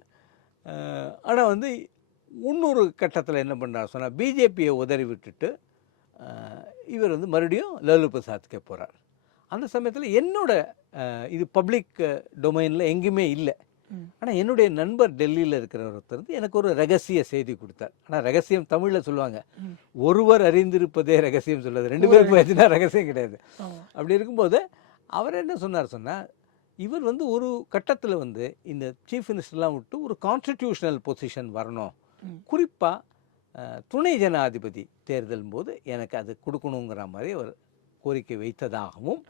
ஆனால் வந்து இன்னொரு கட்டத்தில் என்ன பண்ணுறாரு சொன்னால், பிஜேபியை உதறி விட்டுட்டு இவர் வந்து மறுபடியும் லல்லு பிரசாத்துக்கே போகிறார். அந்த சமயத்தில் என்னோட இது பப்ளிக் டொமைனில் எங்கேயுமே இல்லை. ஆனால் என்னுடைய நண்பர் டெல்லியில் இருக்கிற ஒருத்தர் எனக்கு ஒரு ரகசிய செய்தி கொடுத்தார். ஆனால் ரகசியம் தமிழில் சொல்லுவாங்க, ஒருவர் அறிந்திருப்பதே ரகசியம் சொல்லுது, 2 பேருக்கு பேசினா ரகசியம் கிடையாது. அப்படி இருக்கும்போது அவர் என்ன சொன்னார், இவர் வந்து ஒரு கட்டத்தில் வந்து இந்த சீஃப் மினிஸ்டர்லாம் விட்டு ஒரு கான்ஸ்டிடியூஷனல் பொசிஷன் வரணும், குறிப்பாக துணை ஜனாதிபதி தேர்தல் போது எனக்கு அது கொடுக்கணுங்கிற மாதிரி அவர் கோரிக்கை வைத்ததாகவும்,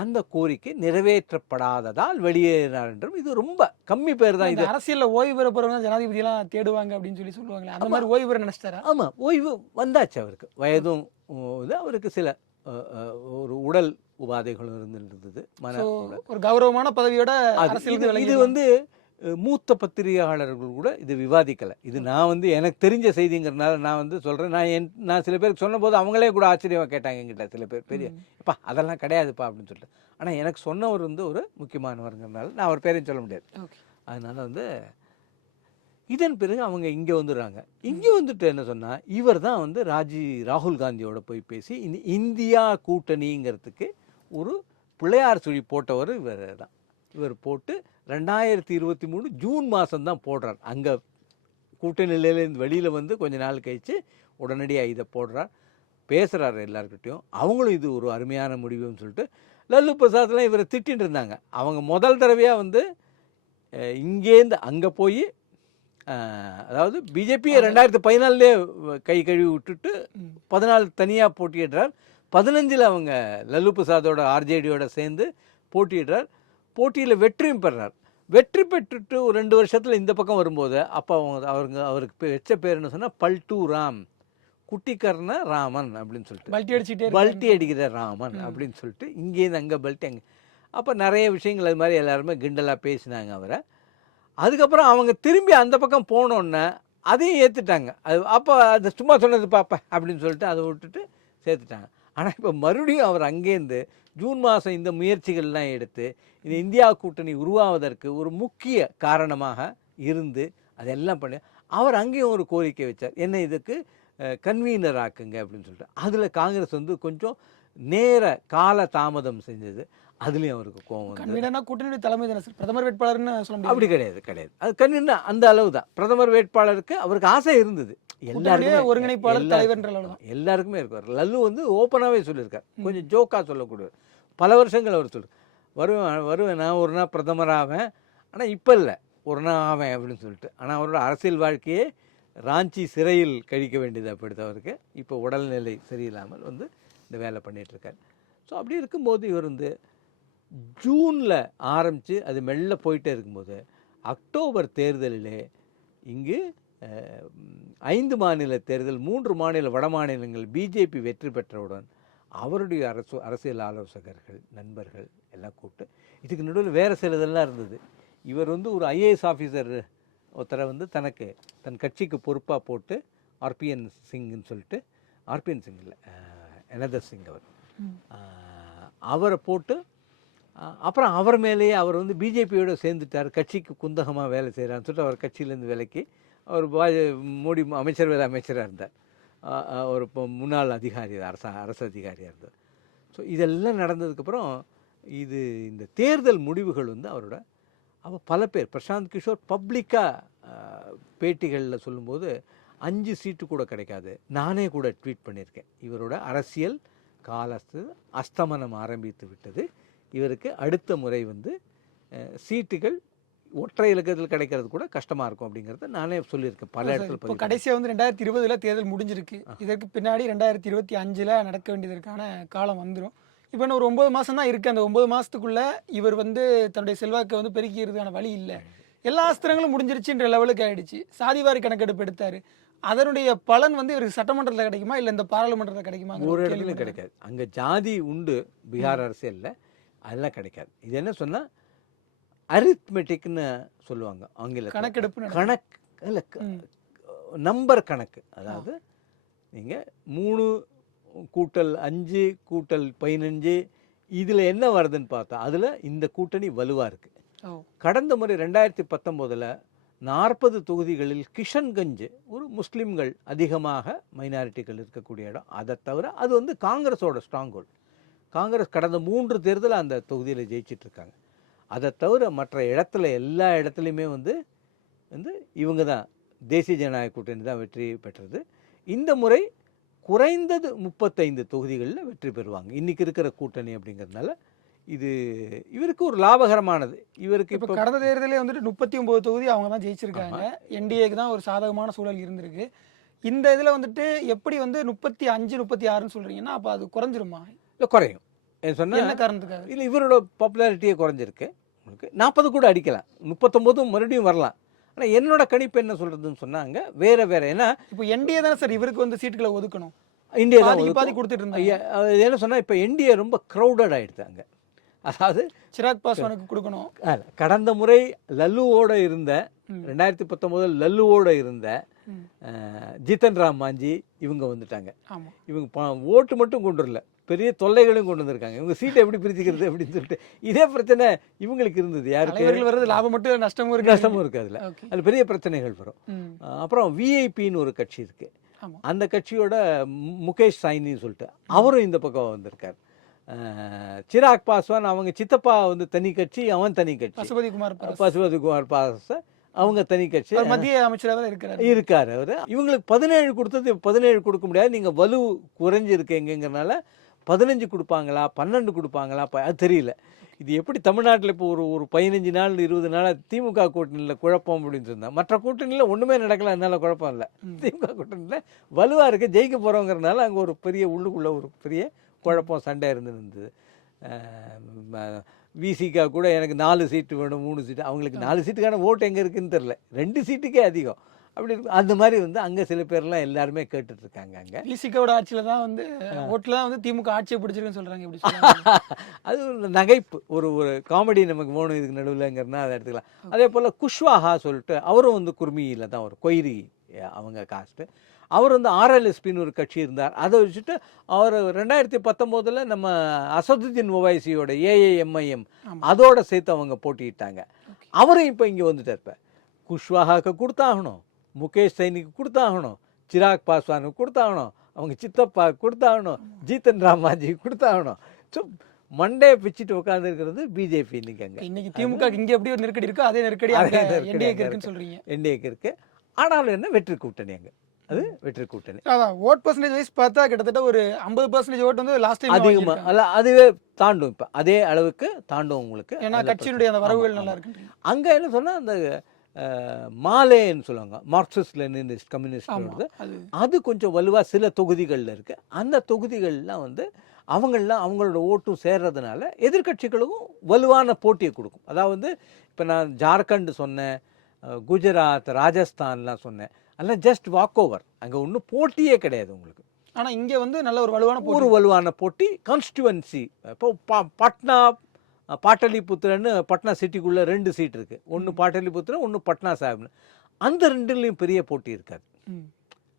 அந்த கோரிக்கை நிறைவேற்றப்படாததால் வெளியேறினார் என்றும். இது ரொம்ப கம்மி பேர் தான். இது அரசியலில் ஓய்வு பெற போகிறவங்க ஜனாதிபதியெல்லாம் தேடுவாங்க அப்படின்னு சொல்லி சொல்லுவாங்களே, அந்த மாதிரி ஓய்வு பெற நினைச்சிட்டாரா? ஆமாம், ஓய்வு வந்தாச்சு அவருக்கு, வயதும் அவருக்கு சில ஒரு உடல் உபாதைகளும் இருந்தது, மன ஒரு கௌரவமான பதவியோட இது வந்து மூத்த பத்திரிகையாளர்கள் கூட இது விவாதிக்கலை. இது நான் வந்து எனக்கு தெரிஞ்ச செய்திங்கிறதுனால நான் வந்து சொல்கிறேன். நான் சில பேருக்கு சொன்னபோது அவங்களே கூட ஆச்சரியமாக கேட்டாங்க என்கிட்ட, சில பேர் பெரியப்பா அதெல்லாம் கிடையாதுப்பா அப்படின்னு சொல்லிட்டு. ஆனால் எனக்கு சொன்னவர் வந்து ஒரு முக்கியமானவருங்கிறதுனால நான் அவர் பேரையும் சொல்ல முடியாது. அதனால் வந்து இதன் பிறகு அவங்க இங்கே வந்துடுறாங்க. இங்கே வந்துட்டு என்ன சொன்னால், இவர் தான் வந்து ராகுல் காந்தியோட போய் பேசி இந்த இந்தியா கூட்டணிங்கிறதுக்கு ஒரு பிள்ளையார் சுழி போட்டவர் இவர் தான். இவர் போட்டு 2023 ஜூன் மாதம் தான் போடுறார். அங்கே கூட்டணியிலேருந்து வெளியில் வந்து கொஞ்ச நாள் கழித்து உடனடியாக இதை போடுறார், பேசுகிறாரு எல்லாருக்கிட்டையும். அவங்களும் இது ஒரு அருமையான முடிவுன்னு சொல்லிட்டு லல்லு பிரசாத்லாம் இவரை திட்டின்னு இருந்தாங்க. அவங்க முதல் தடவையாக வந்து இங்கேருந்து அங்கே போய், அதாவது பிஜேபியை 2014 கை கழுவி விட்டுட்டு 14 தனியாக போட்டியிடுறார். 15 அவங்க லல்லு பிரசாதோட ஆர்ஜேடியோட சேர்ந்து போட்டியிடுறார். போட்டியில் வெற்றியும் பெறார். வெற்றி பெற்றுட்டு ஒரு 2 வருஷத்தில் இந்த பக்கம் வரும்போது அப்போ அவருக்கு வச்ச பேர் என்ன சொன்னால் பல்ட்டு ராம், குட்டிக்கர்ண ராமன் அப்படின்னு சொல்லிட்டு, பல்ட்டி அடிக்கிற ராமன் அப்படின்னு சொல்லிட்டு இங்கேருந்து அங்கே பல்ட்டி அங்கே. அப்போ நிறைய விஷயங்கள் அது மாதிரி எல்லாருமே கிண்டலாக பேசினாங்க அவரை. அதுக்கப்புறம் அவங்க திரும்பி அந்த பக்கம் போனோன்னே அதையும் ஏற்றுட்டாங்க. அது அப்போ அது சும்மா சொன்னது பாப்பேன் அப்படின்னு சொல்லிட்டு அதை விட்டுட்டு சேர்த்துட்டாங்க. ஆனால் இப்போ மறுபடியும் அவர் அங்கேருந்து ஜூன் மாதம் இந்த முயற்சிகள்லாம் எடுத்து இந்த இந்தியா கூட்டணி உருவாவதற்கு ஒரு முக்கிய காரணமாக இருந்து அதெல்லாம் பண்ணி அவர் அங்கேயும் ஒரு கோரிக்கை வச்சார். என்ன, இதுக்கு கன்வீனர் ஆக்குங்க அப்படின்னு சொல்லிட்டு. அதில் காங்கிரஸ் வந்து கொஞ்சம் நேர கால தாமதம் செஞ்சது. அதுலேயும் அவருக்கு கோவம் வந்து, கூட்டணி தலைமை தானே சார், பிரதமர் வேட்பாளர்னு சொல்ல முடியாது. அப்படி கிடையாது. அது கன்வீனர் அந்த அளவு தான். பிரதமர் வேட்பாளருக்கு அவருக்கு ஆசை இருந்தது. எல்லாருமே ஒருங்கிணைப்பாளர் தலைவர் எல்லாருக்குமே இருக்கார். லல்லு வந்து ஓப்பனாகவே சொல்லியிருக்கார், கொஞ்சம் ஜோக்காக சொல்லக்கூடியவர். பல வருஷங்கள் அவர் வருவேன் நான் ஒரு நாள் பிரதமர் ஆவேன், ஆனால் இப்போ இல்லை ஒரு நாள் ஆவேன் அப்படின்னு சொல்லிட்டு. ஆனால் அவரோட அரசியல் வாழ்க்கையே ராஞ்சி சிறையில் கழிக்க வேண்டியதாக போயிடுது அவருக்கு. இப்போ உடல்நிலை சரியில்லாமல் வந்து இந்த வேலை பண்ணிகிட்ருக்கார். ஸோ அப்படி இருக்கும்போது இவர் வந்து ஜூனில் ஆரம்பித்து அது மெல்ல போயிட்டே இருக்கும்போது அக்டோபர் தேர்தலிலே இங்கு 5 மாநில தேர்தல், 3 மாநில வட மாநிலங்கள் பிஜேபி வெற்றி பெற்றவுடன் அவருடைய அரசியல் ஆலோசகர்கள் நண்பர்கள் எல்லாம் கூப்பிட்டு, இதுக்கு நடுவில் வேறு சிலதெல்லாம் இருந்தது. இவர் வந்து ஒரு ஐஏஎஸ் ஆஃபீஸர் ஒருத்தரை வந்து தன் கட்சிக்கு பொறுப்பாக போட்டு, ஆர்பிஎன் சிங்னு சொல்லிட்டு, ஆர்பிஎன் சிங் இல்லை எனதர் சிங் அவரை போட்டு, அப்புறம் அவர் மேலேயே அவர் வந்து பிஜேபியோடு சேர்ந்துட்டார், கட்சிக்கு குந்தகமாக வேலை செய்கிறான்னு சொல்லிட்டு அவர் கட்சியிலேருந்து விலக்கி அவர் மோடி அமைச்சராக இருந்தார். ஒரு முன்னாள் அதிகாரி, அரசு அதிகாரியாக இருந்தார். ஸோ இதெல்லாம் நடந்ததுக்கப்புறம் இந்த தேர்தல் முடிவுகள் வந்து அவரோட பல பேர், பிரசாந்த் கிஷோர் பப்ளிக்காக பேட்டிகளில் சொல்லும்போது 5 சீட்டு கூட கிடைக்காது. நானே கூட ட்வீட் பண்ணியிருக்கேன், இவரோட அரசியல் காலத்து அஸ்தமனம் ஆரம்பித்து விட்டது, இவருக்கு அடுத்த முறை வந்து சீட்டுகள் ஒற்றை இலக்கத்தில் கிடைக்கிறது கூட கஷ்டமாக இருக்கும் அப்படிங்கிறத நானே சொல்லியிருக்கேன் பல இடத்துல. இப்போ கடைசியாக வந்து 2020 தேர்தல் முடிஞ்சிருக்கு. இதற்கு பின்னாடி 2025 நடக்க வேண்டியதற்கான காலம் வந்துடும். இப்போ இன்னும் ஒரு 9 மாதம் தான் இருக்குது. அந்த 9 மாதத்துக்குள்ளே இவர் வந்து தன்னுடைய செல்வாக்கை வந்து பெருக்கிறதுக்கான வழி இல்லை. எல்லா அஸ்திரங்களும் முடிஞ்சிருச்சுன்ற லெவலுக்கு ஆகிடுச்சு. சாதிவாரி கணக்கெடுப்பு எடுத்தார். அதனுடைய பலன் வந்து இவருக்கு சட்டமன்றத்தில் கிடைக்குமா இல்லை இந்த பாராளுமன்றத்தில் கிடைக்குமா? ஒரு இடத்துலையும் கிடைக்காது. அங்கே ஜாதி உண்டு பீகார் அரசியலில், அதெல்லாம் கிடைக்காது. இது என்ன சொன்னால் அரித்மெட்டிக்னு சொல்லுவாங்க ஆங்கில கணக்கெடுப்பு, கணக்கு இல்லை நம்பர் கணக்கு. அதாவது நீங்கள் 3 கூட்டல் 5 கூட்டல் 15 இதில் என்ன வருதுன்னு பார்த்தா அதில் இந்த கூட்டணி வலுவாக இருக்குது. கடந்த முறை 2019 40 தொகுதிகளில் கிஷன்கஞ்ச் ஒரு முஸ்லீம்கள் அதிகமாக மைனாரிட்டிகள் இருக்கக்கூடிய இடம். அதை தவிர அது வந்து காங்கிரஸோட ஸ்ட்ராங் ஹோல்ட். காங்கிரஸ் கடந்த 3 தேர்தலில் அந்த தொகுதியில் ஜெயிச்சிட்ருக்காங்க. அதை தவிர மற்ற இடத்துல எல்லா இடத்துலையுமே வந்து இவங்க தான், தேசிய ஜனநாயக கூட்டணி தான் வெற்றி பெற்றது. இந்த முறை குறைந்தது 35 தொகுதிகளில் வெற்றி பெறுவாங்க இன்றைக்கி இருக்கிற கூட்டணி. அப்படிங்கிறதுனால இது இவருக்கு ஒரு லாபகரமானது. இவருக்கு இப்போ கடந்த தேர்தலே வந்துட்டு 39 தொகுதி அவங்க தான் ஜெயிச்சிருக்காங்க. என்டிஏக்கு தான் ஒரு சாதகமான சூழல் இருந்திருக்கு. இந்த இதில் வந்துட்டு எப்படி வந்து 35 36ன்னு சொல்கிறீங்கன்னா அப்போ அது குறைஞ்சிருமா? இல்லை குறையும். சொன்னால் என்ன காரணத்துக்காக? இல்லை, இவரோட பாப்புலாரிட்டியே குறைஞ்சிருக்கு. உங்களுக்கு 40 கூட அடிக்கலாம், 39 மறுபடியும் வரலாம். ஆனால் என்னோட கணிப்பு என்ன சொல்கிறதுன்னு சொன்னாங்க வேறு ஏன்னா இப்போ என்டிஏ தானே சார் இவருக்கு வந்து சீட்டுகளை ஒதுக்கணும். இந்தியா தான் பாதி கொடுத்துட்டு இருந்தாங்க. என்ன சொன்னால் இப்போ என்டிஏ ரொம்ப க்ரௌடட் ஆகிடுதாங்க. அதாவது சிராக் பாஸ்வானுக்கு கொடுக்கணும். கடந்த முறை லல்லுவோட இருந்த 2019 லல்லுவோட இருந்த ஜித்தன் ராம் மாஞ்சி இவங்க வந்துட்டாங்க. இவங்க ஓட்டு மட்டும் கொண்டு வரல, பெரிய தொல்லைகளையும் கொண்டு வந்திருக்காங்க. இவங்க சீட்டை எப்படி பிரிச்சுக்கிறது அப்படின்னு சொல்லிட்டு இதே பிரச்சனை இவங்களுக்கு இருந்தது. யாருக்கு தலைவர்கள் வர்றது லாபம் மட்டும் நஷ்டமும் இருக்கு. நஷ்டமும் இருக்குது. அதில் பெரிய பிரச்சனைகள் வரும். அப்புறம் விஐபின்னு ஒரு கட்சி இருக்கு. அந்த கட்சியோட முகேஷ் சைனின்னு சொல்லிட்டு அவரும் இந்த பக்கம் வந்திருக்கார். சிராக் பாஸ்வான் அவங்க சித்தப்பா வந்து தனி கட்சி, அவன் தனி கட்சி. பசுபதி குமார் பாஸ் அவங்க தனி கட்சி, மத்திய அமைச்சராக இருக்காரு அவரு. இவங்களுக்கு 17 கொடுத்தது 17 கொடுக்க முடியாது, நீங்க வலு குறைஞ்சு இருக்கீங்கிறனால 15 கொடுப்பாங்களா 12 கொடுப்பாங்களா அது தெரியல. இது எப்படி தமிழ்நாட்டில் இப்போ ஒரு 15 நாள் 20 நாள் திமுக கூட்டணியில் குழப்பம் அப்படின்னு சொன்னா, மற்ற கூட்டணியில் ஒன்றுமே நடக்கல, அதனால குழப்பம் இல்லை. திமுக கூட்டணியில் வலுவாக இருக்க ஜெயிக்க போகிறோங்கிறதுனால அங்கே ஒரு பெரிய உள்ளுக்குள்ள ஒரு பெரிய குழப்பம் சண்டை இருந்தது. விசிகா கூட எனக்கு 4 சீட்டு வேணும் 3 சீட்டு, அவங்களுக்கு 4 சீட்டுக்கான ஓட்டு எங்கே இருக்குன்னு தெரில, 2 சீட்டுக்கே அதிகம் அப்படி இருக்கு. அந்த மாதிரி வந்து அங்கே சில பேர்லாம் எல்லாருமே கேட்டுட்டு இருக்காங்க. அங்கே விசிகாவோட ஆட்சியில் தான் வந்து ஓட்டில் தான் வந்து திமுக ஆட்சியை பிடிச்சிருக்குன்னு சொல்கிறாங்க. எப்படி அது ஒரு நகைப்பு, ஒரு காமெடி நமக்கு வேணும் இதுக்கு நடுவில்ங்கிறனா அதை எடுத்துக்கலாம். அதே போல் குஷ்வாஹா சொல்லிட்டு அவரும் வந்து குர்மியில் தான் ஒரு கொய்ரி அவங்க காஸ்ட்டு. அவர் வந்து ஆர்எல்எஸ்பின்னு ஒரு கட்சி இருந்தார். அதை வச்சுட்டு அவர் 2019 நம்ம அசதுதீன் ஒவைசியோட ஏஏஎம்ஐஎம் அதோட சேர்த்து அவங்க போட்டிட்டாங்க. அவரும் இப்போ இங்கே வந்துட்டார். இப்போ குஷ்வாஹாக்கு கொடுத்தாகணும், முகேஷ் சைனிக்கு கொடுத்தாகணும், சிராக் பாஸ்வானுக்கு கொடுத்தாகணும், அவங்க சித்தப்பா கொடுத்தாகணும், ஜீத்தன் ராம் மாஞ்சிக்கு கொடுத்தாகணும். ஸோ மண்டே பிச்சுட்டு உட்காந்துருக்கிறது பிஜேபி. இன்னைக்கு திமுக இங்கே எப்படி ஒரு நெருக்கடி இருக்கோ அதே நெருக்கடி என்டிஏக்கு இருக்குன்னு சொல்றீங்க. என்டிஏக்கு இருக்கு. ஆனாலும் என்ன வெற்றி கூட்டணி அங்கே, அது வெற்றி கூட்டணி. அதான் ஓட் பர்சன்டேஜ் வைஸ் பார்த்தா கிட்டத்தட்ட ஒரு 50% ஓட்டு வந்து லாஸ்ட் டைம் அதிகமா அல்ல, அதுவே தாண்டும். இப்போ அதே அளவுக்கு தாண்டும் உங்களுக்கு. ஏன்னா கட்சியினுடைய அந்த வரவுகள் நல்லா இருக்கு. அங்கே என்ன சொன்னா அந்த மாலேன்னு சொல்லுவாங்க, மார்க்சிஸ்ட் லெனினிஸ்ட் கம்யூனிஸ்ட், அது கொஞ்சம் வலுவாக சில தொகுதிகளில் இருக்கு. அந்த தொகுதிகள்லாம் வந்து அவங்களாம் அவங்களோட ஓட்டும் சேர்றதுனால எதிர்கட்சிகளுக்கும் வலுவான போட்டியை கொடுக்கும். அதாவது இப்போ நான் ஜார்க்கண்ட் சொன்னேன், குஜராத், ராஜஸ்தான்லாம் சொன்னேன், அதெல்லாம் ஜஸ்ட் வாக் ஓவர். அங்கே ஒன்றும் போட்டியே கிடையாது உங்களுக்கு. ஆனால் இங்கே வந்து நல்ல ஒரு வலுவான போட்டி. கான்ஸ்டிடுவன்சி இப்போ பட்னா பாட்டலிபுத்திரன்னு பட்னா சிட்டிக்குள்ளே 2 சீட் இருக்குது. ஒன்று பாட்டலிபுத்திரம், ஒன்று பட்னா சாஹிப்னு. அந்த 2லேயும் பெரிய போட்டி இருக்காது.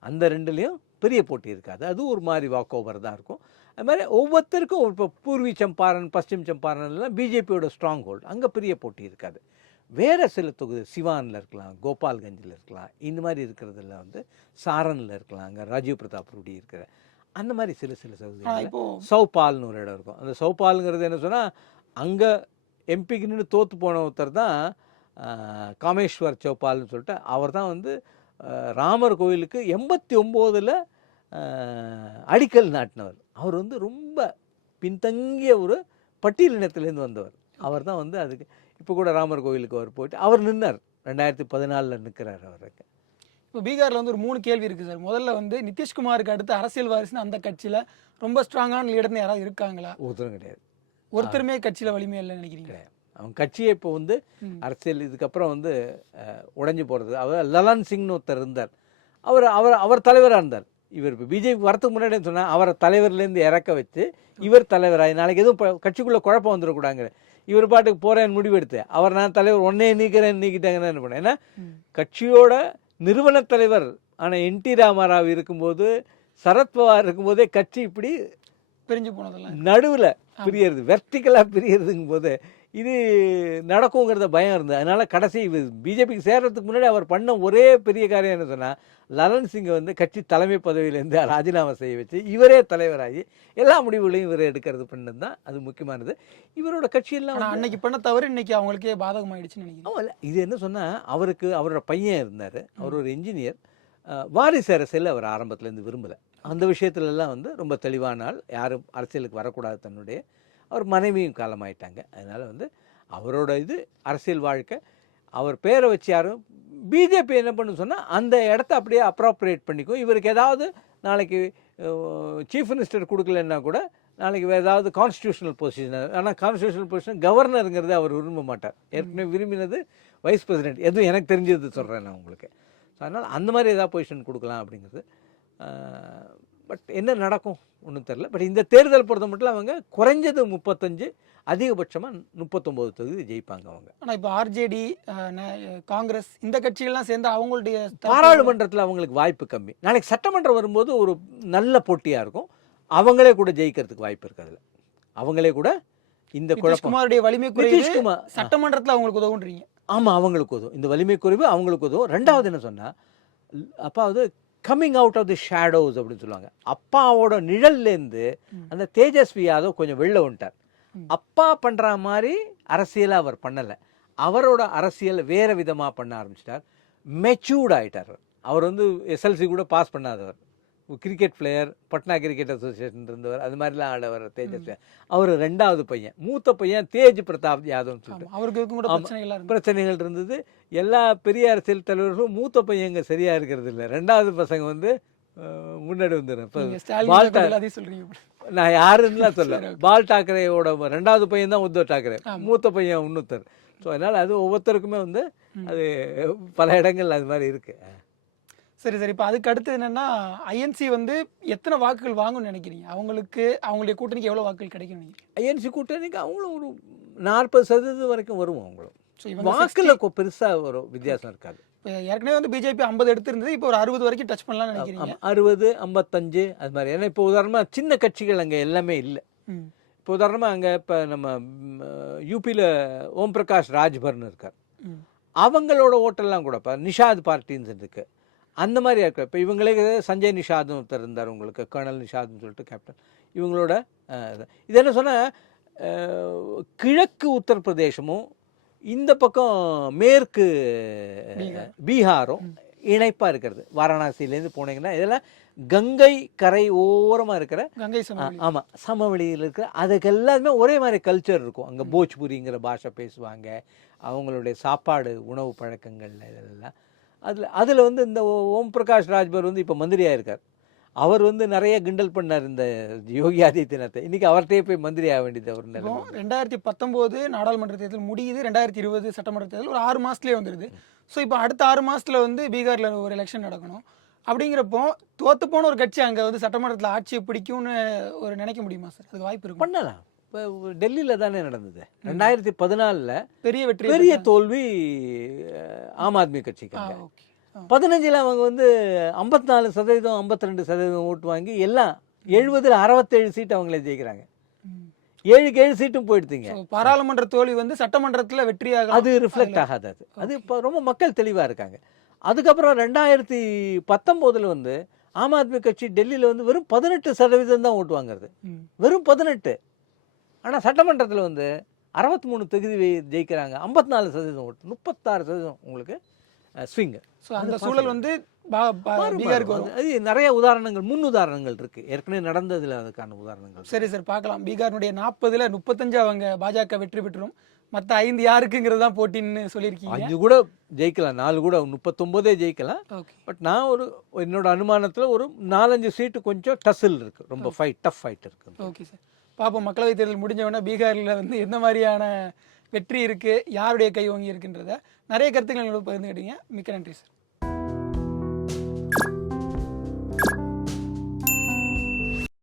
அந்த 2லேயும் பெரிய போட்டி இருக்காது. அது ஒரு மாதிரி வாக் ஓவர் தான் இருக்கும். அது மாதிரி ஒவ்வொருத்தருக்கும் இப்போ பூர்வி சம்பாரன், பশ্চিম சம்பாரன்லாம் பிஜேபியோட ஸ்ட்ராங் ஹோல்டு, அங்கே பெரிய போட்டி இருக்காது. வேறு சில தொகுதி சிவானில் இருக்கலாம், கோபால்கஞ்சில் இருக்கலாம், இந்த மாதிரி இருக்கிறதுல வந்து சாரனில் இருக்கலாம், அங்கே ராஜீவ் பிரதாப் ரூடி இருக்கிற அந்த மாதிரி சில தொகுதி. சௌபால்னு ஒரு இடம் இருக்கும். அந்த சௌபாலுங்கிறது என்ன சொன்னால், அங்கே எம்பிக்கு நின்று தோற்று போன ஒருத்தர் தான் காமேஸ்வர் சௌபால்னு சொல்லிட்டு, அவர் தான் வந்து ராமர் கோயிலுக்கு 89 அடிக்கல் நாட்டினவர். அவர் வந்து ரொம்ப பின்தங்கிய ஒரு பட்டியலினத்திலேருந்து வந்தவர். அவர் தான் வந்து அதுக்கு இப்போ கூட ராமர் கோயிலுக்கு அவர் போயிட்டு அவர் நின்னார். 2014 நிற்கிறார் அவருக்கு. இப்போ பீகாரில் வந்து ஒரு 3 கேள்வி இருக்குது சார். முதல்ல வந்து நிதிஷ்குமாருக்கு அடுத்து அரசியல் வாரிசுன்னு அந்த கட்சியில் ரொம்ப ஸ்ட்ராங்கான லீடர்னு யாராவது இருக்காங்களா? ஒருத்தரும் கிடையாது. ஒருத்தருமே கட்சியில் வலிமை இல்லைன்னு நினைக்கிறீங்க? அவங்க கட்சியை இப்போ வந்து அரசியல் இதுக்கப்புறம் வந்து உடைஞ்சு போகிறது. அவர் லலன் சிங்னு ஒருத்தர் இருந்தார். அவர் தலைவராக இருந்தார். இவர் இப்போ பிஜேபி வரத்துக்கு முன்னாடி சொன்னால் அவரை தலைவர்லேருந்து இறக்க வச்சு இவர் தலைவராக, நாளைக்கு எதுவும் கட்சிக்குள்ளே குழப்பம் வந்துடக்கூடாங்கிற இவர் பாட்டுக்கு போகிறேன்னு முடிவெடுத்து அவர் நான் தலைவர் ஒன்னே நீக்கிட்டாங்கன்னா என்ன பண்ணேன். ஏன்னா கட்சியோட நிறுவன தலைவர் ஆனால் என்டி ராமாராவ் இருக்கும்போது, சரத்பவார் இருக்கும்போதே கட்சி இப்படி பிரிஞ்சு போனதெல்லாம் நடுவில் பிரியறது, வெர்டிக்கலாக பிரியறதுங்கும் போது இது நடக்குங்கிறத பயம் இருந்தது. அதனால கடைசி பிஜேபிக்கு சேர்றதுக்கு முன்னாடி அவர் பண்ண ஒரே பெரிய காரியம் என்ன சொன்னால், லலன் சிங்கை வந்து கட்சி தலைமை பதவியிலேருந்து ராஜினாமா செய்ய வச்சு இவரே தலைவராகி எல்லா முடிவுகளையும் இவரே எடுக்கிறது பண்ணது தான் அது முக்கியமானது. இவரோட கட்சியெல்லாம் அன்னைக்கு பண்ண தவறு இன்னைக்கு அவங்களுக்கே பாதகமாயிடுச்சுன்னு நினைக்கிறேன். ஆமாம், இது என்ன சொன்னால், அவரோட பையன் இருந்தார், அவர் ஒரு இன்ஜினியர். வாரிசு அரசியல் அவர் ஆரம்பத்துலேருந்து விரும்பலை. அந்த விஷயத்துலலாம் வந்து ரொம்ப தெளிவான ஆள், யாரும் அரசியலுக்கு வரக்கூடாது தன்னுடைய. அவர் மனைவியும் காலமாயிட்டாங்க. அதனால் வந்து அவரோட இது அரசியல் வாழ்க்கை. அவர் பேரை வச்சு யாரும் பிஜேபி என்ன பண்ணு சொன்னால் அந்த இடத்த அப்படியே அப்ராப்ரியேட் பண்ணிக்கும். இவருக்கு ஏதாவது நாளைக்கு சீஃப் மினிஸ்டர் கொடுக்கலன்னா கூட நாளைக்கு வேறு ஏதாவது கான்ஸ்டியூஷனல் பொசிஷன், ஆனால் கான்ஸ்டியூஷனல் பொசிஷன் கவர்னருங்கிறது அவர் விரும்ப மாட்டார். ஏற்கனவே விரும்பினது வைஸ் பிரசிடென்ட். எதுவும் எனக்கு தெரிஞ்சது சொல்கிறேன் நான் உங்களுக்கு. ஸோ அதனால் அந்த மாதிரி ஏதாவது பொசிஷன் கொடுக்கலாம் அப்படிங்கிறது. பட் என்ன நடக்கும் ஒன்றும் தெரில. பட் இந்த தேர்தல் பொறுத்த மட்டும் அவங்க குறைஞ்சது 35, அதிகபட்சமாக 39 தொகுதி ஜெயிப்பாங்க அவங்க. ஆனால் இப்போ ஆர்ஜேடி, காங்கிரஸ் இந்த கட்சிகள்லாம் சேர்ந்து அவங்களுடைய பாராளுமன்றத்தில் அவங்களுக்கு வாய்ப்பு கம்மி. நாளைக்கு சட்டமன்றம் வரும்போது ஒரு நல்ல போட்டியாக இருக்கும். அவங்களே கூட ஜெயிக்கிறதுக்கு வாய்ப்பு இருக்கு அதில். அவங்களே கூட இந்த குழப்பம் நிதிஷ்குமாருடைய வலிமை குறைவு நிதிஷ்குமார் சட்டமன்றத்துல அவங்களுக்கு உதவுன்றீங்க. ஆமாம், அவங்களுக்கு உதவும். இந்த வலிமை குறைவு அவங்களுக்கு உதவும். ரெண்டாவது என்ன சொன்னால், அப்பாவது coming out of the shadows அப்படின்னு சொல்லுவாங்க. அப்பாவோட நிழல்லேருந்து அந்த தேஜஸ்வி யாதவ் கொஞ்சம் வெளில வந்துட்டார். அப்பா பண்ணுற மாதிரி அரசியலை அவர் பண்ணலை. அவரோட அரசியல் வேறு விதமாக பண்ண ஆரம்பிச்சிட்டார். மெச்சூர்ட் ஆகிட்டார். அவர் வந்து எஸ்எல்சி கூட பாஸ் பண்ணாதவர். Cricket player, Patna cricket association இருந்தவர், அது மாதிரிலாம் ஆடவர் தேஜஸ்வி. அவர் ரெண்டாவது பையன், மூத்த பையன் தேஜ் பிரதாப் யாதவ்னு சொல்லிட்டு அவருக்கு பிரச்சனைகள் இருந்தது. எல்லா பெரிய அரசியல் தலைவர்களும் மூத்த பையங்க சரியா இருக்கிறது இல்லை. ரெண்டாவது பசங்க வந்து முன்னாடி வந்துடுறேன். நான் யாருன்னுலாம் சொல்ல, பால் டாக்கரேயோட ரெண்டாவது பையன் தான் உத்தவ் டாக்கரே, மூத்த பையன் இன்னொருத்தர். ஸோ அதனால் அது ஒவ்வொருத்தருக்குமே வந்து அது பல இடங்கள் அது மாதிரி இருக்கு. சரி சரி. இப்போ அதுக்கு அடுத்து என்னன்னா, ஐஎன்சி வந்து எத்தனை வாக்குகள் வாங்கும்னு நினைக்கிறீங்க? அவங்களுக்கு அவங்களுடைய கூட்டணிக்கு எவ்வளோ வாக்குகள் கிடைக்கும் நினைக்கிறீங்க? ஐஎன்சி கூட்டணிக்கு அவங்களும் ஒரு 40% வரைக்கும் வரும். அவங்களும் வாக்குல பெருசாக ஒரு வித்தியாசம் இருக்காது. இப்போ ஏற்கனவே வந்து பிஜேபி 50 எடுத்திருந்தது, இப்போ ஒரு 60 வரைக்கும் டச் பண்ணலாம்னு நினைக்கிறீங்க? 60, 55 அது மாதிரி. ஏன்னா இப்போ உதாரணமாக சின்ன கட்சிகள் அங்கே எல்லாமே இல்லை. இப்போ உதாரணமாக அங்கே இப்போ நம்ம யூபியில் ஓம் பிரகாஷ் ராஜ்பர்னு இருக்கார். அவங்களோட ஓட்டெல்லாம் கூட இப்போ நிஷாத் பார்ட்டின்னு இருக்கு. அந்த மாதிரி இருக்க. இப்போ இவங்களே சஞ்சய் நிஷாத்னு ஒருத்தர் இருந்தார், உங்களுக்கு கர்னல் நிஷாத்னு சொல்லிட்டு கேப்டன். இவங்களோட இது என்ன சொன்னால், கிழக்கு உத்தரப்பிரதேசமும் இந்த பக்கம் மேற்கு பீகாரும் இணைப்பாக இருக்கிறது. வாரணாசியிலேருந்து போனீங்கன்னா இதெல்லாம் கங்கை கரை ஓரமாக இருக்கிற கங்கை ஆமாம் சமவெளியில் இருக்கிற, அதுக்கு எல்லாருமே ஒரே மாதிரி கல்ச்சர் இருக்கும். அங்கே போஜ்புரிங்கிற பாஷை பேசுவாங்க. அவங்களுடைய சாப்பாடு உணவு பழக்கங்கள் இதெல்லாம் அதில் வந்து இந்த ஓம் பிரகாஷ் ராஜ்பர் வந்து இப்போ மந்திரியாக இருக்கார். அவர் வந்து நிறைய கிண்டல் பண்ணார் இந்த யோகி ஆதித்யநாத்தை. இன்னைக்கு அவர்கிட்டயே போய் மந்திரி ஆக வேண்டியது. அவர் 2019 நாடாளுமன்ற தேர்தல் முடியுது, 2020 சட்டமன்ற தேர்தல் ஒரு 6 மாதத்துலேயே வந்துடுது. ஸோ இப்போ அடுத்த 6 மாதத்தில் வந்து பீகாரில் ஒரு எலெக்ஷன் நடக்கணும். அப்படிங்கிறப்போ தோத்து போன ஒரு கட்சி அங்கே வந்து சட்டமன்றத்தில் ஆட்சியை பிடிக்கும்னு ஒரு நினைக்க முடியுமா சார்? அதுக்கு வாய்ப்பு இருக்கு? பண்ணலாம். இப்போ டெல்லியில் தானே நடந்தது 2014 பெரிய பெரிய தோல்வி ஆம் ஆத்மி கட்சிக்கு. 15 அவங்க வந்து 54%, 52% ஓட்டு வாங்கி எல்லாம் 70ல் 67 சீட் அவங்களே ஜெயிக்கிறாங்க. 7 சீட்டும் போயிடுத்தீங்க. பாராளுமன்ற தோல்வி வந்து சட்டமன்றத்தில் வெற்றியாக அது ரிஃப்ளெக்ட் ஆகாது. அது இப்போ ரொம்ப மக்கள் தெளிவாக இருக்காங்க. அதுக்கப்புறம் 2019 வந்து ஆம் ஆத்மி கட்சி டெல்லியில் வந்து வெறும் 18% தான் ஓட்டு வாங்குறது. வெறும் 18. ஆனால் சட்டமன்றத்தில் வந்து 63 தொகுதி ஜெயிக்கிறாங்க. 54% ஓட்டு, 36% உங்களுக்கு ஸ்விங். ஸோ அந்த சூழல் வந்து பீகாருக்கு வந்து அது நிறைய உதாரணங்கள், முன் உதாரணங்கள் இருக்கு. ஏற்கனவே நடந்ததில் அதுக்கான உதாரணங்கள். சரி சார், பார்க்கலாம். பீகாரினுடைய 40ல் 35 அவங்க பாஜக வெற்றி பெற்றுரும். மற்ற 5 யாருக்குங்கிறது தான் போட்டின்னு சொல்லியிருக்கீங்க. 5 கூட ஜெயிக்கலாம், 4 கூட 39 ஜெயிக்கலாம். பட் நான் ஒரு என்னோட அனுமானத்தில் ஒரு 4-5 சீட்டு கொஞ்சம் டஸ்ஸில் இருக்கு. ரொம்ப டஃப் ஃபைட் இருக்கு. ஓகே சார், பார்ப்போம். மக்களவைத் தேர்தல் முடிஞ்சவொடனே பீகாரில் வந்து எந்த மாதிரியான வெற்றி இருக்குது, யாருடைய கை ஓங்கி இருக்குன்றத நிறைய கருத்துக்கள் பகிர்ந்துக்கிட்டீங்க. மிக்க நன்றி சார்.